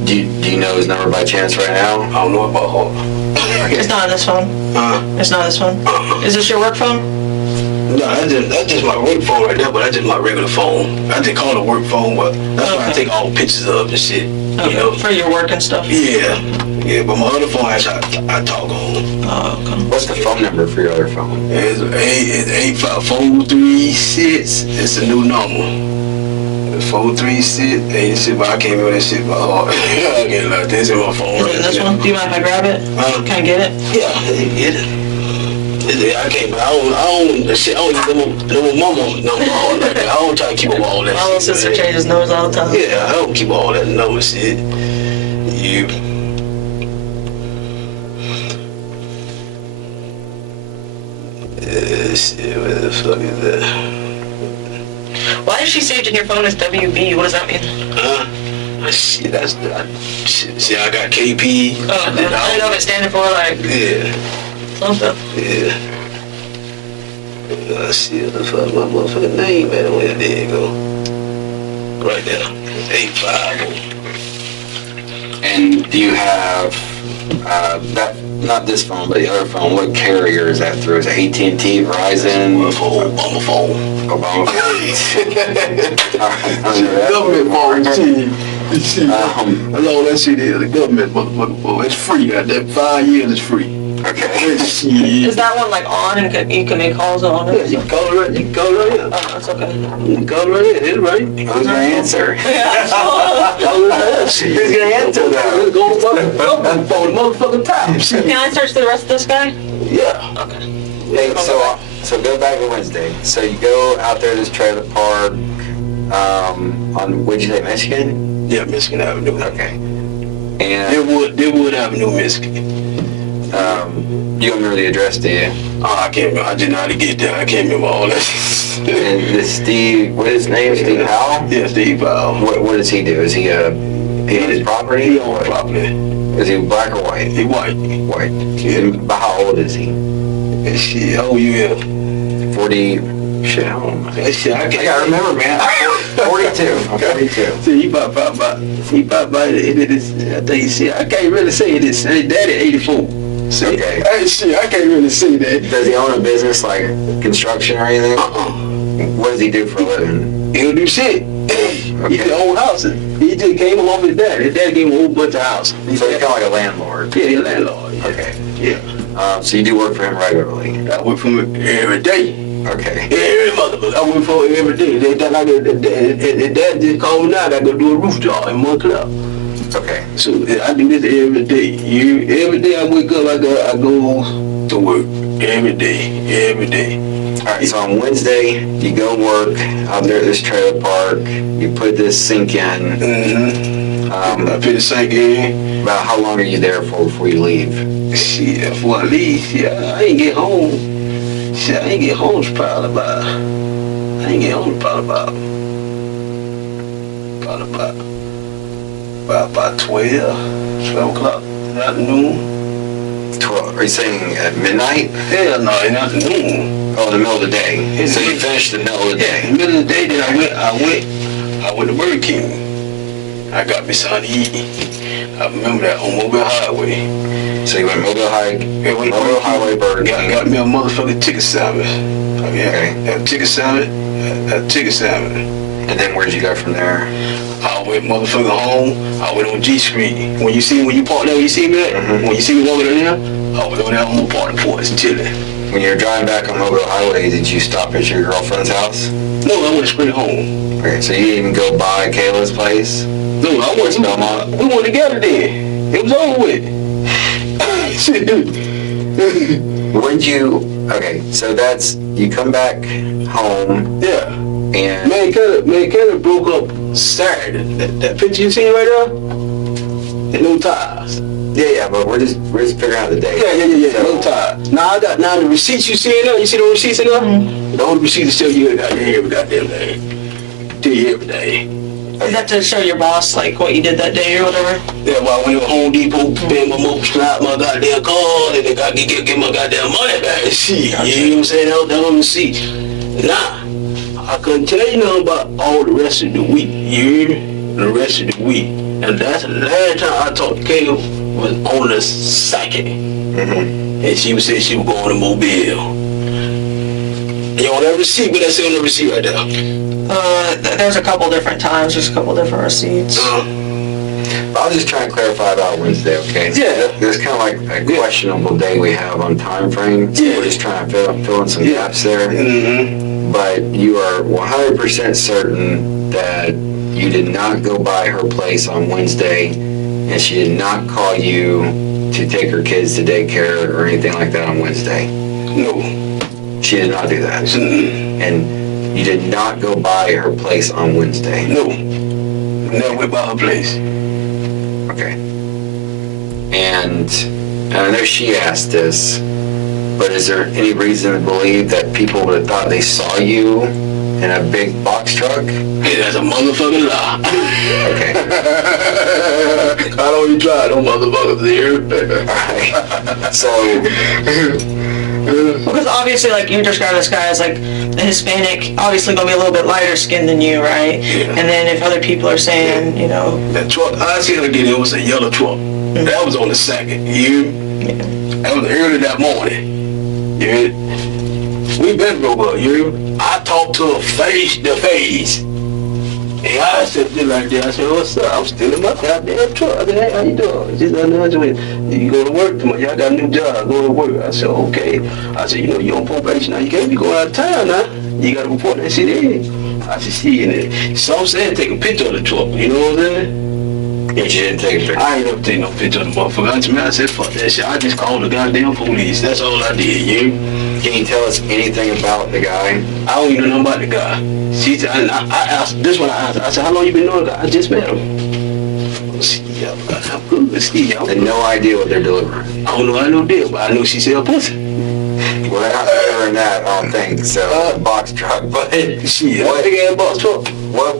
do you know his number by chance right now? I don't know about her. Okay. It's not this phone. It's not this phone. Is this your work phone? No, that's just my work phone right there, but that's just my regular phone. I just call it a work phone, but that's why I take all pictures of and shit. Okay. You know? For your work and stuff? Yeah, but my other phone, I talk on. Oh, okay. What's the phone number for your other phone? It's 85436. It's a new number. 436, 86, but I can't remember that shit by heart. I can't like this in my phone. Is it this one? Do you mind if I grab it? Can I get it? Yeah, get it. I can't, but I don't use no mama number all that. I don't try to keep up all that shit. My little sister changes numbers all the time. Yeah, I don't keep all that number shit. You. Shit, where the fuck is that? Why is she saved in your phone as WB? What does that mean? Shit, see, I got KP. Oh, I don't know if it's standing for like... Yeah. Something. Yeah. Let's see what the fuck my motherfucking name at. There you go. Right there. 850. And do you have that not this phone, but the other phone, what carrier is that through? Is it AT&T, Verizon? Obama phone. Obama Government phone. Shit. That's all that shit is. The government motherfucking phone. It's free. That 5 years is free. Okay. Shit. Is that one like on and you can make calls on it? Yeah, you can call it right. You can call it right here. Oh, that's okay. You can call it right here. It's right. Who's gonna answer? Call it right here. Who's gonna answer that? Let's go to the fucking phone. The motherfucking top. Shit. Can I search the rest of this guy? Yeah. Okay. Hey, so go back to Wednesday. So you go out there to this trailer park on, what'd you say, Michigan? Yeah, Michigan Avenue. Okay. And Deadwood Avenue, Michigan. you don't remember the address, do you? Oh, I can't remember. I didn't know how to get there. I can't remember all that. And this Steve, what is his name? Steve Powell? Yeah, Steve Powell. What does he do? Is he own his property? He owns property. Is he black or white? He white. White. Yeah. But how old is he? Shit, how old you is? 40. Shit, I don't know. Shit, I can't. I gotta remember, man. 42. I'm 42. See, he about I think, shit, I can't really say this. His daddy 84. See, Okay. Hey, shit, I can't really say that. Does he own a business like construction or anything? What does he do for a living? He'll do shit. He can own houses. He just came along with his dad. His dad gave him a whole bunch of houses. So he's kind of like a landlord. Yeah, he's a landlord. Yeah. Okay. Yeah. So you do work for him regularly? I work for him every day. Okay. Every motherfucker. I work for him every day. His dad just called me now. I got to do a roof job in Montclair. Okay. So I do this every day. Every day I wake up, I go to work. Every day. All right, so on Wednesday, you go work out there at this trailer park. You put this sink in. Mm-hmm. I put the sink in. About how long are you there for before you leave? Shit, before I leave, shit, I ain't get home. Shit, I ain't get home probably about 12 o'clock in the afternoon. 12. Are you saying at midnight? Hell no, in the afternoon. Oh, in the middle of the day. So you finished the middle of the day. In the middle of the day, then I went to Burger King. I got me something to eat. I remember that on Mobile Highway. So you went Mobile Highway Burger King. Got me a motherfucking chicken sandwich. Okay. A chicken sandwich. And then where'd you go from there? I went motherfucking home. I went on G Street. When you park there, when you see me there, when you see me walking there, I was over there on the parking porch chilling. When you were driving back on Mobile Highway, did you stop at your girlfriend's house? No, I went straight home. Okay, so you didn't even go by Kayla's place? No, I went to Belmont. We went together then. It was over with. Shit, dude. Okay, so that's, you come back home. Yeah. And Man, Kayla broke up Saturday. That picture you see right there? And no ties. Yeah, but we're just figuring out the date. Yeah. So, no ties. Now the receipts you see in there. You see the receipts in there? Mm-hmm. The only receipts tell you every goddamn day. Tell you every day. Is that to show your boss like what you did that day or whatever? Yeah, well, I went to Home Depot, paid my mobile slap, my goddamn car, and they got to get my goddamn money back. Shit, you know what I'm saying? That was on the receipt. Nah. I couldn't tell you nothing about all the rest of the week. You hear me? The rest of the week. And that's the last time I talked to Kayla was on the 2nd. Mm-hmm. And she said she was going to Mobile. You on that receipt? What that's on the receipt right there? There's a couple different times. There's a couple different receipts. I was just trying to clarify about Wednesday, okay? Yeah. There's kind of like a questionable day we have on time frame. So Yeah. we're just trying to fill in some gaps there. Mm-hmm. But you are 100% certain that you did not go by her place on Wednesday and she did not call you to take her kids to daycare or anything like that on Wednesday? No. She did not do that. Mm-hmm. And you did not go by her place on Wednesday? No. Never went by her place. Okay. And I know she asked this, but is there any reason to believe that people would have thought they saw you in a big box truck? Hey, that's a motherfucking lie. Okay. I don't even try no motherfuckers here. Alright. So, Because obviously, like, you describe this guy as like a Hispanic, obviously gonna be a little bit lighter skinned than you, right? Yeah. And then if other people are saying, you know, That truck I seen her get in was a yellow truck. That was on the 2nd. You? That was early that morning. You heard? We been broke up, you heard? I talked to her face to face. And I said just like that. I said, what's up? I'm still in my goddamn truck. I said, hey, how you doing? She said, no, you go to work tomorrow. Y'all got a new job. Go to work. I said, okay. I said, you know, you on probation now. You can't be going out of town now. You got to report that shit in. I said, see, and so I'm saying, take a picture of the truck. You know what I'm saying? You didn't take a picture. I ain't never taking no picture of the motherfucker. I said, fuck that shit. I just called the goddamn police. That's all I did, you know? Can you tell us anything about the guy? I don't even know nothing about the guy. She said, and I asked, this one I asked her. I said, how long you been knowing the guy? I just met him. See, I'm good. See, And no idea what they're delivering. I don't know, I no deal, but I knew she said pussy. Well, they're not delivering that, I don't think. So, box truck. But She a big ass box truck. What?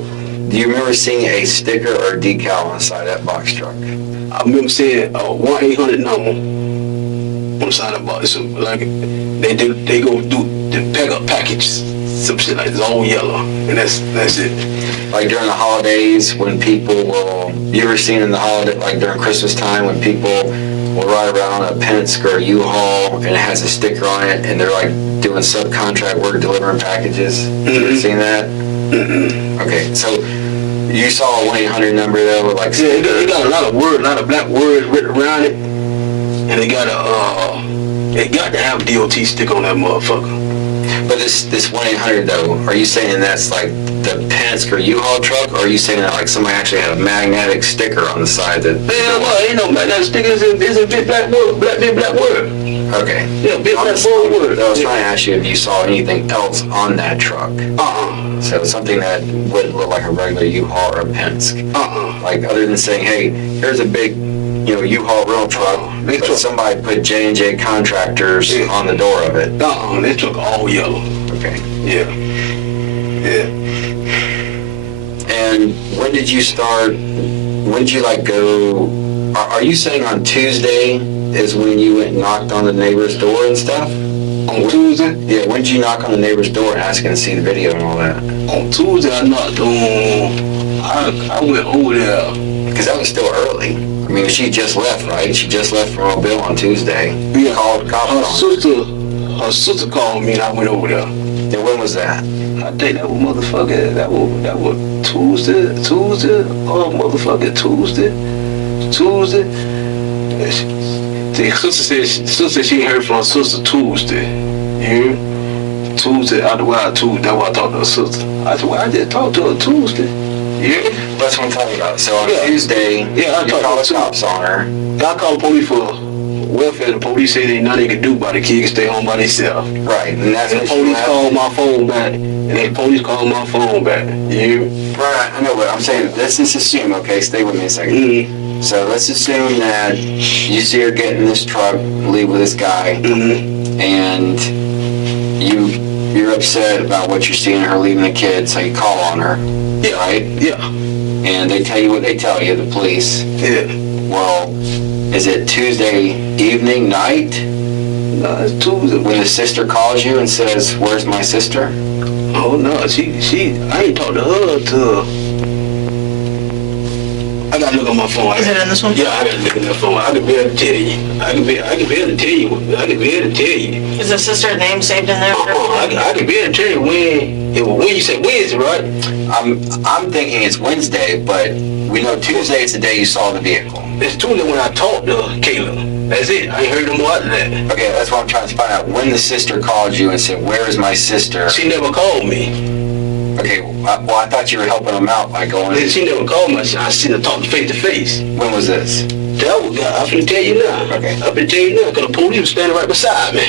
Do you remember seeing a sticker or decal on the side of that box truck? I remember seeing a 1-800 number on the side of the box. So, like, they go do the pack up package. Some shit like this, all yellow. And that's it. Like during the holidays when people will, you ever seen in the holiday, like during Christmas time when people will ride around a Penske or a U-Haul and it has a sticker on it and they're like doing subcontract work delivering packages? You ever seen that? Okay, so you saw a 1-800 number there with like... Yeah, it got a lot of black words written around it. And it got to have a DOT sticker on that motherfucker. But this 1-800 though, are you saying that's like the Penske or U-Haul truck, or are you saying that like somebody actually had a magnetic sticker on the side that... Hell no, ain't no magnetic sticker. It's a big black word. Big black word. Okay. Yeah, big black word. I was trying to ask you if you saw anything else on that truck. So something that would look like a regular U-Haul or a Penske. Like other than saying, hey, here's a big, U-Haul rental truck, but somebody put J&J Contractors on the door of it. That truck all yellow. Okay. Yeah. And when did you like go, are you saying on Tuesday is when you went and knocked on the neighbor's door and stuff? On Tuesday? Yeah, when did you knock on the neighbor's door asking to see the video and all that? On Tuesday I knocked on, I went over there. Because that was still early. I mean, she just left, right? She just left from Mobile on Tuesday. Yeah. Called cops on Her sister called me and I went over there. And when was that? I think that was motherfucker, that was Tuesday, The sister said she ain't heard from her sister Tuesday. You hear? Tuesday, that's why I talked to her sister. I said, well, I just talked to her Tuesday. Yeah, that's what I'm talking about. So on Tuesday, I you called the cops on her. I called the police for welfare. The police say there's nothing they can do about the kid, can stay home by themselves. Right, and that's the police called my phone back. Right, I know, but I'm saying, let's just assume, okay, stay with me a second. So let's assume that you see her get in this truck, leave with this guy, and you're upset about what you're seeing her leaving the kids, so you call on her. Yeah. Right? Yeah. And they tell you what they tell you, the police. Yeah. Well, is it Tuesday evening, night? No, it's Tuesday. When the sister calls you and says, where's my sister? Oh, no, I ain't talked to her I gotta look on my phone. Is it in this one? Yeah, I gotta look on that phone. I can be able to tell you. I can be able to tell you. Is the sister's name saved in there? I can be able to tell you when you say Wednesday, right? I'm thinking it's Wednesday, but we know Tuesday is the day you saw the vehicle. It's Tuesday when I talked to Kayla. That's it. I ain't heard no more after that. Okay, that's what I'm trying to find out. When the sister called you and said, where is my sister? She never called me. Okay, well, I thought you were helping them out by going... She never called me. I seen her talking face to face. When was this? That was, I'm finna tell you now. Okay. I'm finna tell you now, because the police was standing right beside me.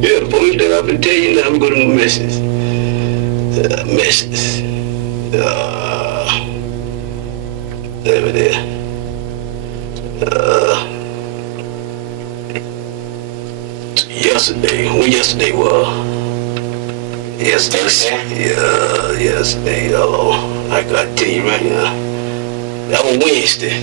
Yeah, the police there, I'm finna tell you now. I'm going to my messages. Over there. Yesterday. When yesterday was? Yesterday? Yeah, yesterday. I gotta tell you right now. That was Wednesday.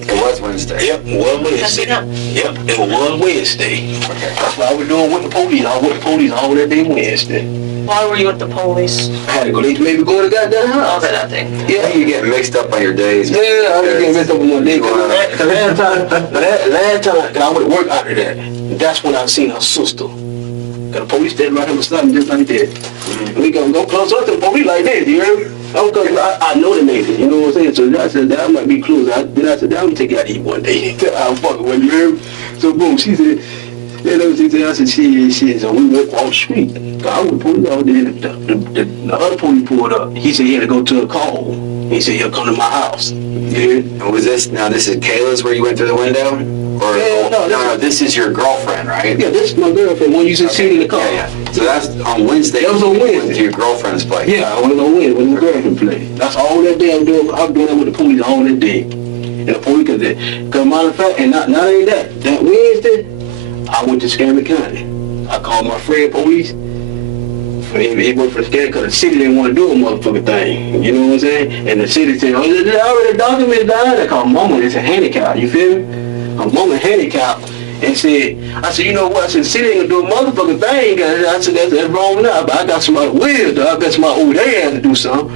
It was Wednesday? Yep, it was Wednesday. Yep, it was Wednesday. Okay. That's what I was doing with the police. I was with the police all that day Wednesday. Why were you at the police? I had to go. They made me go to the goddamn house. Okay, that thing. Yeah. You get mixed up on your days. Yeah, I was getting messed up with my day. Cause last time, I went to work after that. That's when I seen her sister. Cause the police standing right here beside me just like that. And we go close up to the police like this, you hear me? I know the niggas, you know what I'm saying? So I said, that might be close. Then I said, I'm gonna take you out to eat one day. I'm fucking with you, hear me? So boom, she said, I said, shit. So we went off the street. I was police out there. The other police pulled up. He said he had to go to a call. He said he'll come to my house. Yeah. And was this, now this is Kayla's where you went through the window? Or, Yeah, no, this is your girlfriend, right? Yeah, this is my girlfriend. When you see in the car. Yeah. So that's on Wednesday. That was on Wednesday. You went to your girlfriend's place. Yeah, I went on Wednesday with my girlfriend play. That's all that day I'm doing that with the police all that day. And the police, cause matter of fact, and not only that Wednesday, I went to Scammy County. I called my friend police. He went for the scan because the city didn't want to do a motherfucking thing. You know what I'm saying? And the city said, oh, they already documented down there. Cause mama is a handicap, you feel me? My mama handicapped. And I said, you know what? I said, the city ain't gonna do a motherfucking thing. I said, that's wrong now. But I got somebody with though. I got somebody over there had to do something.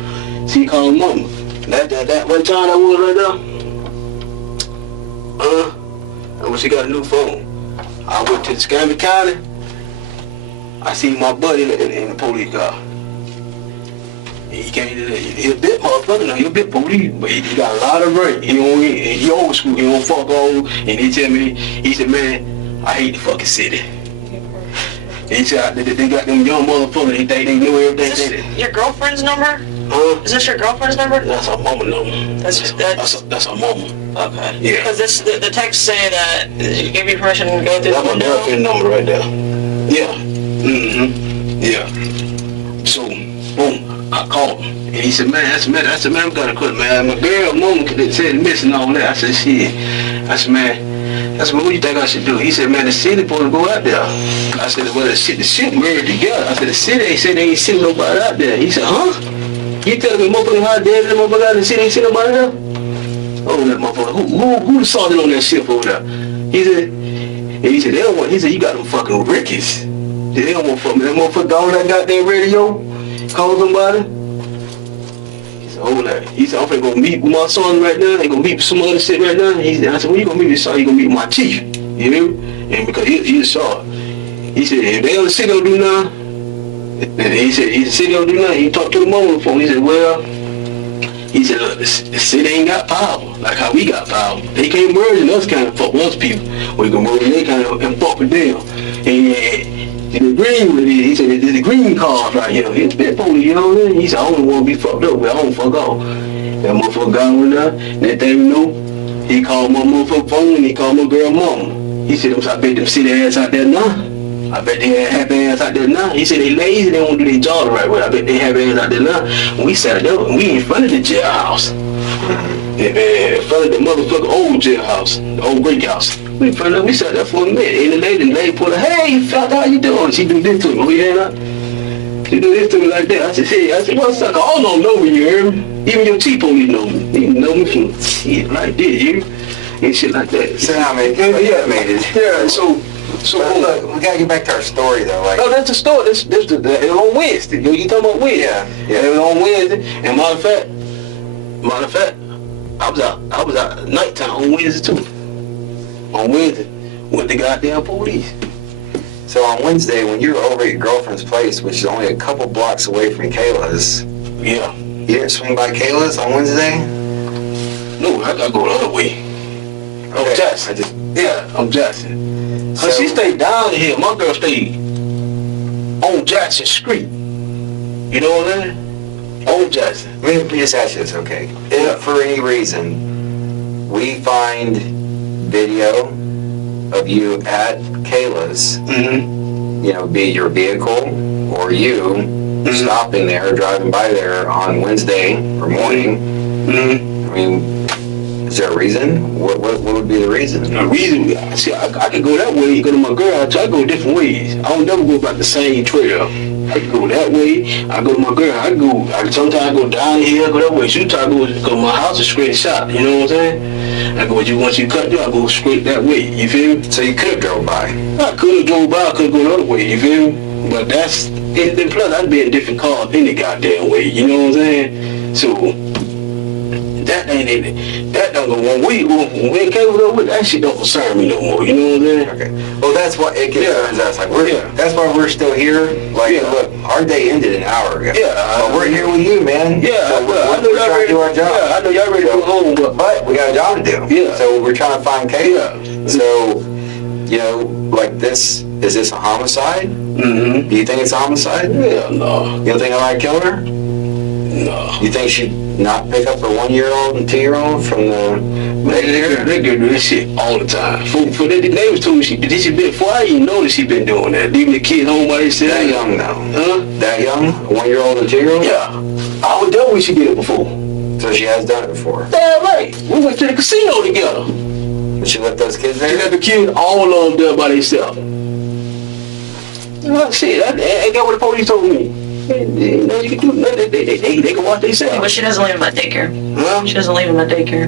So he called mama. That one time that was right there. And when she got a new phone, I went to Scammy County. I seen my buddy in the police car. He came to he a bit motherfucker now, he a bit police, but he got a lot of rank. He old school, he don't fuck on. And he tell me, he said, man, I hate the fucking city. He said, they got them young motherfuckers, they think they know everything. Is this your girlfriend's number? Is this your girlfriend's number? That's her mama number. That's her mama. Okay. Yeah. Because the text say that you gave you permission to go through That's the my window. girlfriend number right there. Yeah. Yeah. So, boom, I called him. And he said, man, that's a man, I'm gonna quit, man. My girl, mama said missing all that. I said, shit. I said, man, what do you think I should do? He said, man, the city supposed to go out there. I said, well, the shit merged together. I said, the city ain't said they ain't seen nobody out there. He said, huh? You telling me motherfucking how dead that motherfucker out in the city ain't seen nobody there? Oh, that motherfucker. Who the sergeant on that ship over there? He said, they don't want, he said, you got them fucking rickies. They don't want to fuck me. That motherfucker got on that goddamn radio, call somebody. He said, hold that. He said, I'm finna go meet with my son right now. He gonna meet with some other shit right now. I said, when you gonna meet with son? He gonna meet with my chief. You hear me? And because he saw it. He said, if they on the city don't do nothing, and he said, the city don't do nothing. He talked to the mama on the phone. He said, well, look, the city ain't got power like how we got power. They can't merge and us kind of fuck with us people. We can merge and they kind of and fuck with them. And the green with it, he said, there's the green card right here. It's been police, you know what I mean? He said, I don't want to be fucked up, but I don't fuck off. That motherfucker got on there, and that thing you know, he called my motherfucker phone and he called my girl mama. He said, I bet them city ass out there now. I bet they have ass out there now. He said they lazy, they don't do their job the right way. I bet they have ass out there now. When we sat there, we in front of the jailhouse. In front of the motherfucking old jailhouse, the old Greek house. We sat there for a minute. And the lady pulled her, hey, fella, how you doing? She do this to me. Oh, yeah, she do this to me like that. I said, hey, what's up? I don't know me, you hear me? Even your T-police know me. They know me from shit like this, you hear me? And shit like that. So now, man, yeah, so look, we gotta get back to our story though. Like, no, that's the story. This it was on Wednesday. You talking about Wednesday? Yeah. It was on Wednesday. And matter of fact, I was out at nighttime on Wednesday too. On Wednesday, with the goddamn police. So on Wednesday, when you were over at your girlfriend's place, which is only a couple blocks away from Kayla's, yeah, you didn't swing by Kayla's on Wednesday? No, I gotta go the other way. Okay. I'm Jackson. I'm Jackson. So she stayed down here. My girl stayed on Jackson Street. You know what I mean? On Jackson. Let me just ask you this, okay? Yeah. If for any reason we find video of you at Kayla's, you know, be it your vehicle or you stopping there, driving by there on Wednesday or morning, I mean, is there a reason? What would be the reason? The reason, see, I could go that way, go to my girl, I try to go different ways. I don't never go about the same trail. I can go that way, I go to my girl, sometimes I go down here, go that way. She try to go my house is straight shot, you know what I'm saying? I go, once you cut through, I go straight that way, you feel me? So you could have drove by? I could have drove by, I could have gone the other way, you feel me? But that's, and plus I'd be in different cars any goddamn way, you know what I'm saying? So, that don't go on. We ain't capable with that shit don't concern me no more, you know what I'm saying? Okay. Well, that's what it concerns us. Like, that's why we're still here. Like, look, our day ended an hour ago. Yeah. But we're here with you, man. Yeah, so we're trying to do our job. Yeah, I know y'all ready to go home, but we got a job to do. Yeah. So we're trying to find Kayla. Yeah. So, you know, like this, is this a homicide? Mm-hmm. Do you think it's a homicide? Yeah, no. You don't think I might kill her? No. You think she'd not pick up her 1-year-old and 2-year-old from the daycare? They do this shit all the time. For the neighbors told me she been, before I even know that she been doing that. Leaving the kids home by themselves. That young though? Huh? That young? A 1-year-old and 2-year-old? Yeah. I would know when she did it before. So she has done it before? Damn right. We went to the casino together. Did she let those kids there? She let the kids all of them there by themselves. You know, shit, I got what the police told me. You know, you can do nothing. They can watch themselves. But she doesn't leave him at daycare. Huh? She doesn't leave him at daycare.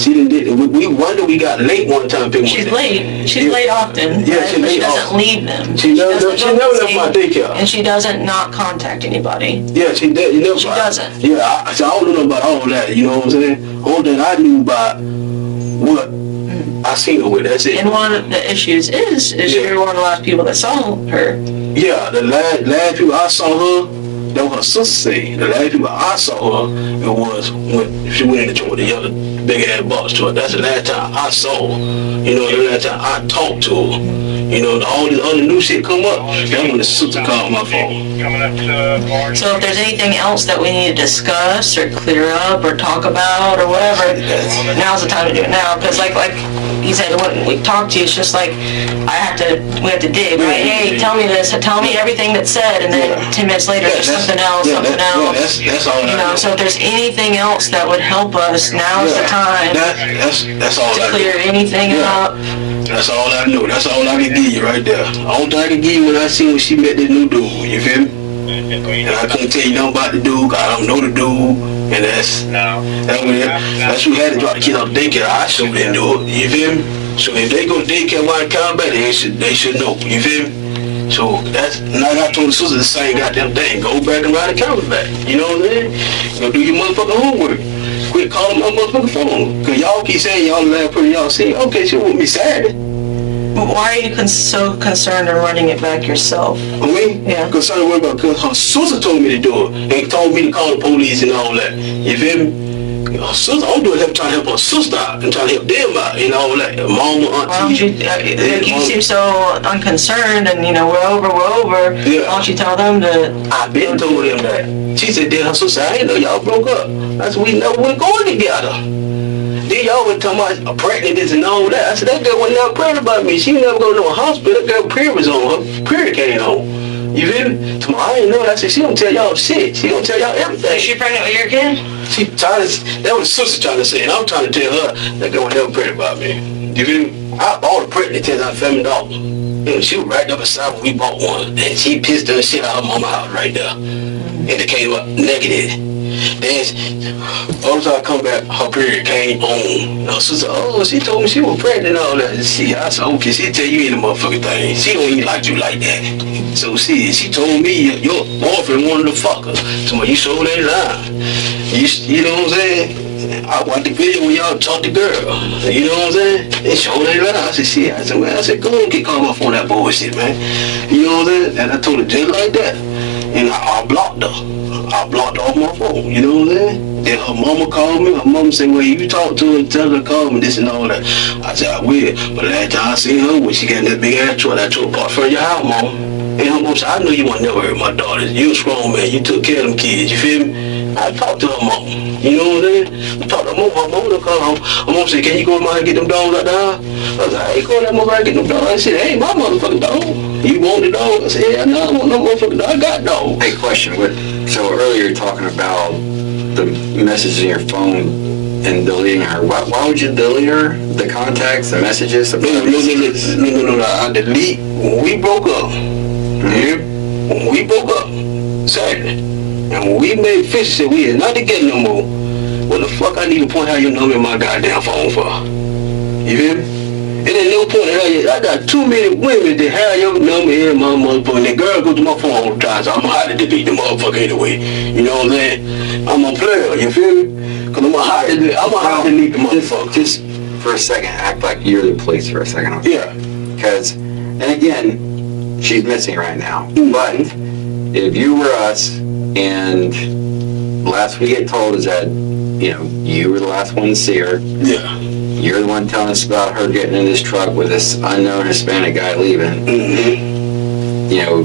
She didn't did it. We wonder we got late one time. She's late. She's late often. Yeah, right? she's But she late doesn't often. leave them. She never left my daycare. And she doesn't not contact anybody. Yeah, she did. You know, She doesn't. Yeah, I don't know about all that. You know what I'm saying? All that I knew about what I seen her with. That's it. And one of the issues is you're one of the last people that saw her. Yeah, the last people I saw her, that was her sister say. The last people I saw her, it was when she went in the joint with the other big ass box truck. That's the last time I saw her. You know, the last time I talked to her. You know, all this other new shit come up. That's when the sister called my phone. So if there's anything else that we need to discuss or clear up or talk about or whatever, now's the time to do it now. Because like he said, when we talk to you, it's just like we have to dig, right? Hey, tell me this, tell me everything that's said, and then 10 minutes later there's something else. That's all you know, so if there's anything else that would help us, now's the time that's all to clear anything up. That's all I know. That's all I can give you right there. All I can give you when I see when she met this new dude, you feel me? And I couldn't tell you nothing about the dude, 'cause I don't know the dude. And that's who had to drop the kid off daycare. I sure didn't do it, you feel me? So if they go to daycare while they come back, they should know, you feel me? So that's, like I told the sister the same goddamn thing. Go back and ride the camera back. You know what I'm saying? Go do your motherfucking homework. Quit calling my motherfucking phone. Cause y'all keep saying y'all laugh pretty, y'all say, okay, she won't be sad. But why are you so concerned in running it back yourself? Me? Yeah. Concerned about because her sister told me to do it. And told me to call the police and all that. You feel me? Her sister, I'm doing help, trying to help her sister out and trying to help them out and all that. Mama, auntie. Why don't you seem so unconcerned and, you know, we're over. Yeah. Why don't you tell them to... I've been told them that. She said, then her sister, I didn't know y'all broke up. I said, we never went going together. Then y'all were talking about pregnant this and all that. I said, that girl was never pregnant about me. She never go to no hospital. That girl period was on. Her period came on. You feel me? Tomorrow, I didn't know that. I said, she don't tell y'all shit. She don't tell y'all everything. Is she pregnant with your kid? She trying to, that was the sister trying to say, and I'm trying to tell her that girl was never pregnant about me. You feel me? I bought a pregnant test out of Family Dollar. And she was right up beside when we bought one. And she pissed the shit out of her mama house right there. And it came up negative. Then all the time I come back, her period came on. And her sister, oh, she told me she was pregnant and all that. See, I said, okay, she tell you any motherfucking thing. She don't even like you like that. So see, she told me your boyfriend wanted to fuck her. So you showed that line. You know what I'm saying? I watched the video when y'all talked to girl. You know what I'm saying? They showed that line. I said, shit. I said, man, go and get caught off on that bullshit, man. You know what I'm saying? And I told her just like that. And I blocked her. I blocked her off my phone, you know what I'm saying? Then her mama called me. Her mama said, well, you talk to her and tell her to call me, this and all that. I said, I will. But last time I seen her, when she got in that big ass truck, that truck parked from your house, mama. And her mama said, I know you want to never hurt my daughters. You a strong man. You took care of them kids, you feel me? I talked to her mama. You know what I'm saying? I talked to her mama. Her mama don't call her. Her mama said, can you go in my house and get them dogs out the house? I was like, hey, go in that motherfucker and get them dogs. I said, hey, my motherfucking dog. You want the dog? I said, yeah, no, I want no motherfucking dog. I got dogs. Hey, question. So earlier you're talking about the messages in your phone and deleting her. Why would you delete her? The contacts, the messages? No. I delete when we broke up. Mm-hmm. When we broke up, Saturday. And when we made fish, said we is not together no more. What the fuck I need to point out your number in my goddamn phone for? You feel me? It ain't no point in hell. I got too many women that have your number in my motherfucker. And the girl go to my phone all the time, so I'm gonna have to delete the motherfucker anyway. You know what I'm saying? I'm a player, you feel me? Because I'm gonna have to delete the motherfucker. Just for a second, act like you're the police for a second. Okay? Yeah. Because, and again, she's missing right now. But if you were us, and last we get told is that, you know, you were the last one to see her. Yeah. You're the one telling us about her getting in this truck with this unknown Hispanic guy leaving. Mm-hmm. You know,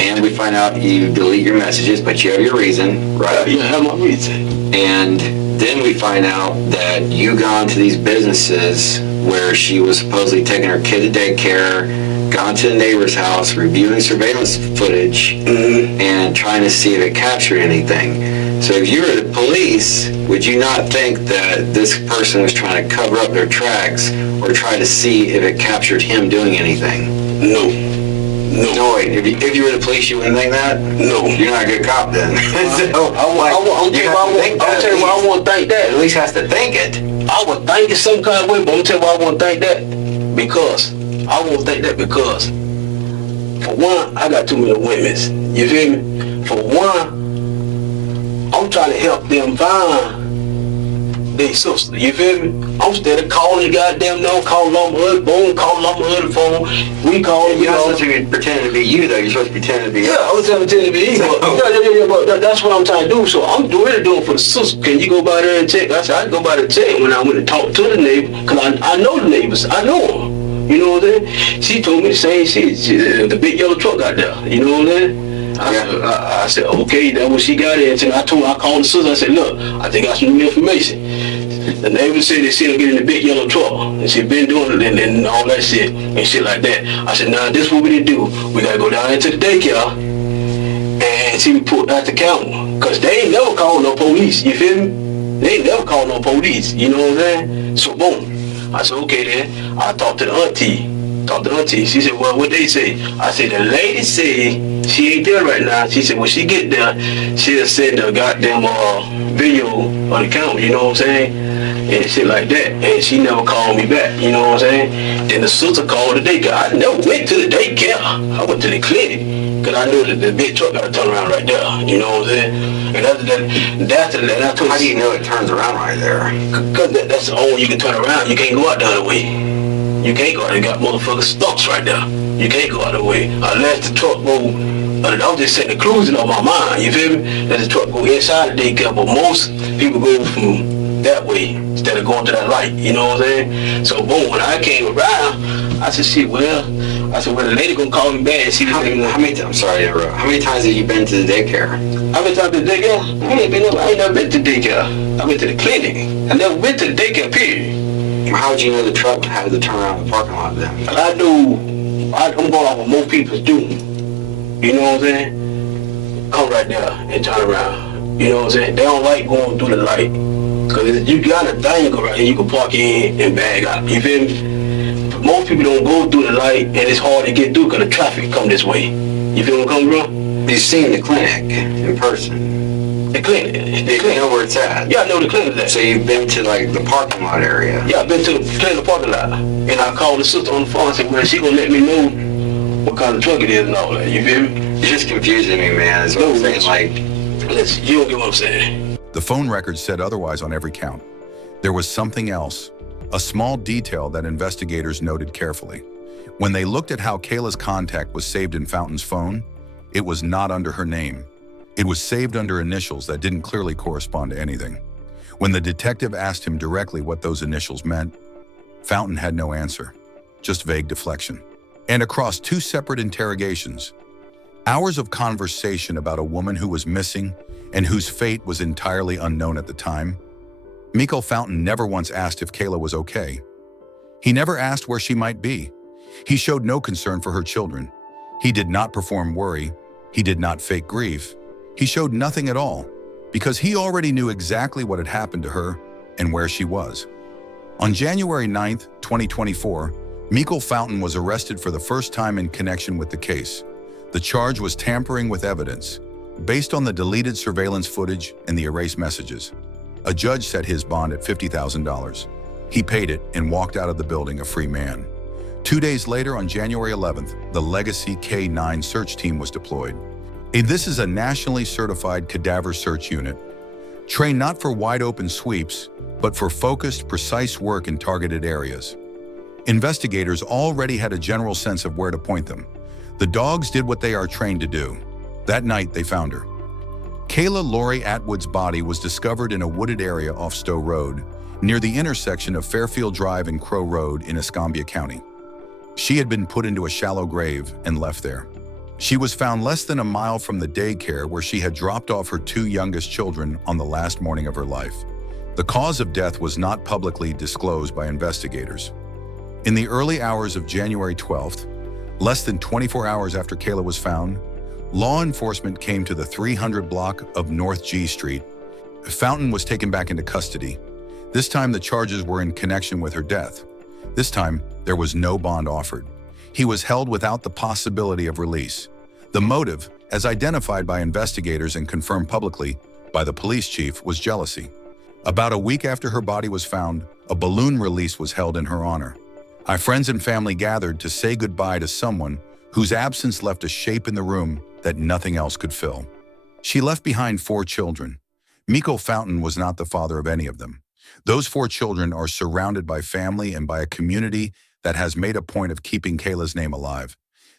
and we find out you delete your messages, but you have your reason, right? Yeah, I have my reason. And then we find out that you gone to these businesses where she was supposedly taking her kid to daycare, gone to the neighbor's house, reviewing surveillance footage, and trying to see if it captured anything. So if you were the police, would you not think that this person was trying to cover up their tracks or try to see if it captured him doing anything? No. No, wait, if you were the police, you wouldn't think that? No. You're not a good cop then. I'll tell you why I won't think that. At least has to think it. I would think it some kind of way, but I'm tell you why I won't think that. Because I won't think that because, for one, I got too many women. You feel me? For one, I'm trying to help them find their sister. You feel me? I'm steady calling the goddamn number, calling on my other phone, calling on my other phone. We calling. You're not supposed to be pretending to be you, though. You're supposed to pretend to be. Yeah, I was pretending to be you. But that's what I'm trying to do. So I'm really doing for the sister. Can you go by there and check? I said I can go by there and check when I went to talk to the neighbor, because I know the neighbors. I know them. You know what I'm saying? She told me the same shit. The big yellow truck out there. You know what I'm saying? I said, okay, that's what she got into. I called the sister. I said, look, I think I got some new information. The neighbor said they see her get in the big yellow truck, and she been doing it and all that shit and shit like that. I said, nah, this is what we need to do. We gotta go down into the daycare and see we put out the camera, cause they ain't never called no police. You feel me? They ain't never called no police. You know what I'm saying? So boom. I said, okay then. I talked to the auntie. She said, well, what they say? I said, the lady said she ain't there right now. She said, when she get there, she'll send a goddamn video on the camera, you know what I'm saying? And shit like that. And she never called me back, you know what I'm saying? Then the sister called the daycare. I never went to the daycare. I went to the clinic. Because I knew that the big truck got to turn around right there, you know what I'm saying? And after that, how do you know it turns around right there? Because that's the only way you can turn around. You can't go out the other way. You can't go out. They got motherfucking stumps right there. You can't go out the way unless the truck go. I was just setting the cruising on my mind. You feel me? Let the truck go inside the daycare, but most people go from that way instead of going to that light. You know what I'm saying? So boom, when I came around, I said, shit, well, the lady gonna call me back and see how many times have you been to the daycare? I've been to the daycare? I ain't never been to the daycare. I've been to the clinic. I never been to the daycare, period. How would you know the truck had to turn around the parking lot then? I do. I'm going off what most people do. You know what I'm saying? Come right there and turn around. You know what I'm saying? They don't like going through the light. Because you got a thing right here, you can park in and bag out. You feel me? Most people don't go through the light, and it's hard to get through because the traffic come this way. You feel what I'm coming from? You've seen the clinic in person. The clinic. You know where it's at? Yeah, I know the clinic is at. So you've been to like the parking lot area? Yeah, I've been to the clinic parking lot. And I called the sister on the phone and said, well, she gonna let me know what kind of truck it is and all that. You feel me? You're just confusing me, man. Is what I'm saying. Like, listen, you don't get what I'm saying. The phone record said otherwise on every count. There was something else, a small detail that investigators noted carefully. When they looked at how Kayla's contact was saved in Fountain's phone, it was not under her name. It was saved under initials that didn't clearly correspond to anything. When the detective asked him directly what those initials meant, Fountain had no answer, just vague deflection. And across two separate interrogations, hours of conversation about a woman who was missing and whose fate was entirely unknown at the time, Mikhail Fountain never once asked if Kayla was okay. He never asked where she might be. He showed no concern for her children. He did not perform worry. He did not fake grief. He showed nothing at all because he already knew exactly what had happened to her and where she was. On January 9th, 2024, Mikhail Fountain was arrested for the first time in connection with the case. The charge was tampering with evidence, based on the deleted surveillance footage and the erased messages. A judge set his bond at $50,000. He paid it and walked out of the building a free man. 2 days later, on January 11th, the Legacy K9 search team was deployed. And this is a nationally certified cadaver search unit, trained not for wide-open sweeps, but for focused, precise work in targeted areas. Investigators already had a general sense of where to point them. The dogs did what they are trained to do. That night, they found her. Kayla Lori Atwood's body was discovered in a wooded area off Stowe Road, near the intersection of Fairfield Drive and Crow Road in Escambia County. She had been put into a shallow grave and left there. She was found less than a mile from the daycare where she had dropped off her 2 youngest children on the last morning of her life. The cause of death was not publicly disclosed by investigators. In the early hours of January 12th, less than 24 hours after Kayla was found, law enforcement came to the 300 block of North G Street. Fountain was taken back into custody. This time the charges were in connection with her death. This time there was no bond offered. He was held without the possibility of release. The motive, as identified by investigators and confirmed publicly by the police chief, was jealousy. About a week after her body was found, a balloon release was held in her honor. Our friends and family gathered to say goodbye to someone whose absence left a shape in the room that nothing else could fill. She left behind 4 children. Mikhail Fountain was not the father of any of them. Those 4 children are surrounded by family and by a community that has made a point of keeping Kayla's name alive.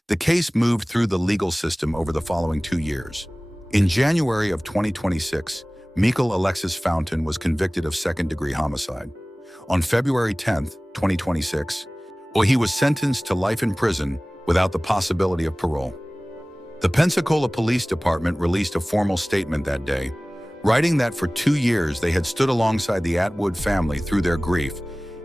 The case moved through the legal system over the following 2 years. In January of 2026, Mikhail Alexis Fountain was convicted of second-degree homicide. On February 10, 2026, he was sentenced to life in prison without the possibility of parole. The Pensacola Police Department released a formal statement that day, writing that for 2 years they had stood alongside the Atwood family through their grief,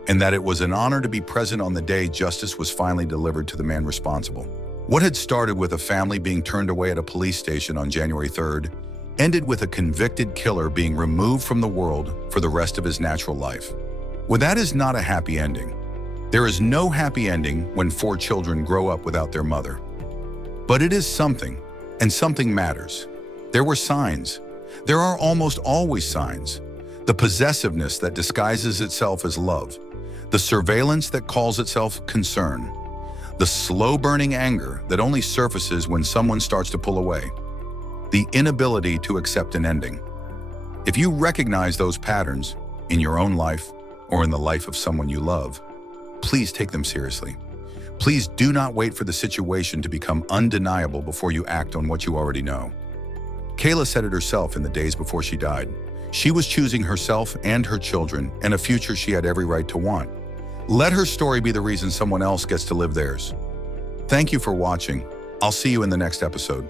and that it was an honor to be present on the day justice was finally delivered to the man responsible. What had started with a family being turned away at a police station on January 3rd ended with a convicted killer being removed from the world for the rest of his natural life. Well, that is not a happy ending. There is no happy ending when 4 children grow up without their mother. But it is something, and something matters. There were signs. There are almost always signs. The possessiveness that disguises itself as love. The surveillance that calls itself concern. The slow-burning anger that only surfaces when someone starts to pull away. The inability to accept an ending. If you recognize those patterns in your own life or in the life of someone you love, please take them seriously. Please do not wait for the situation to become undeniable before you act on what you already know. Kayla said it herself in the days before she died. She was choosing herself and her children and a future she had every right to want. Let her story be the reason someone else gets to live theirs. Thank you for watching. I'll see you in the next episode.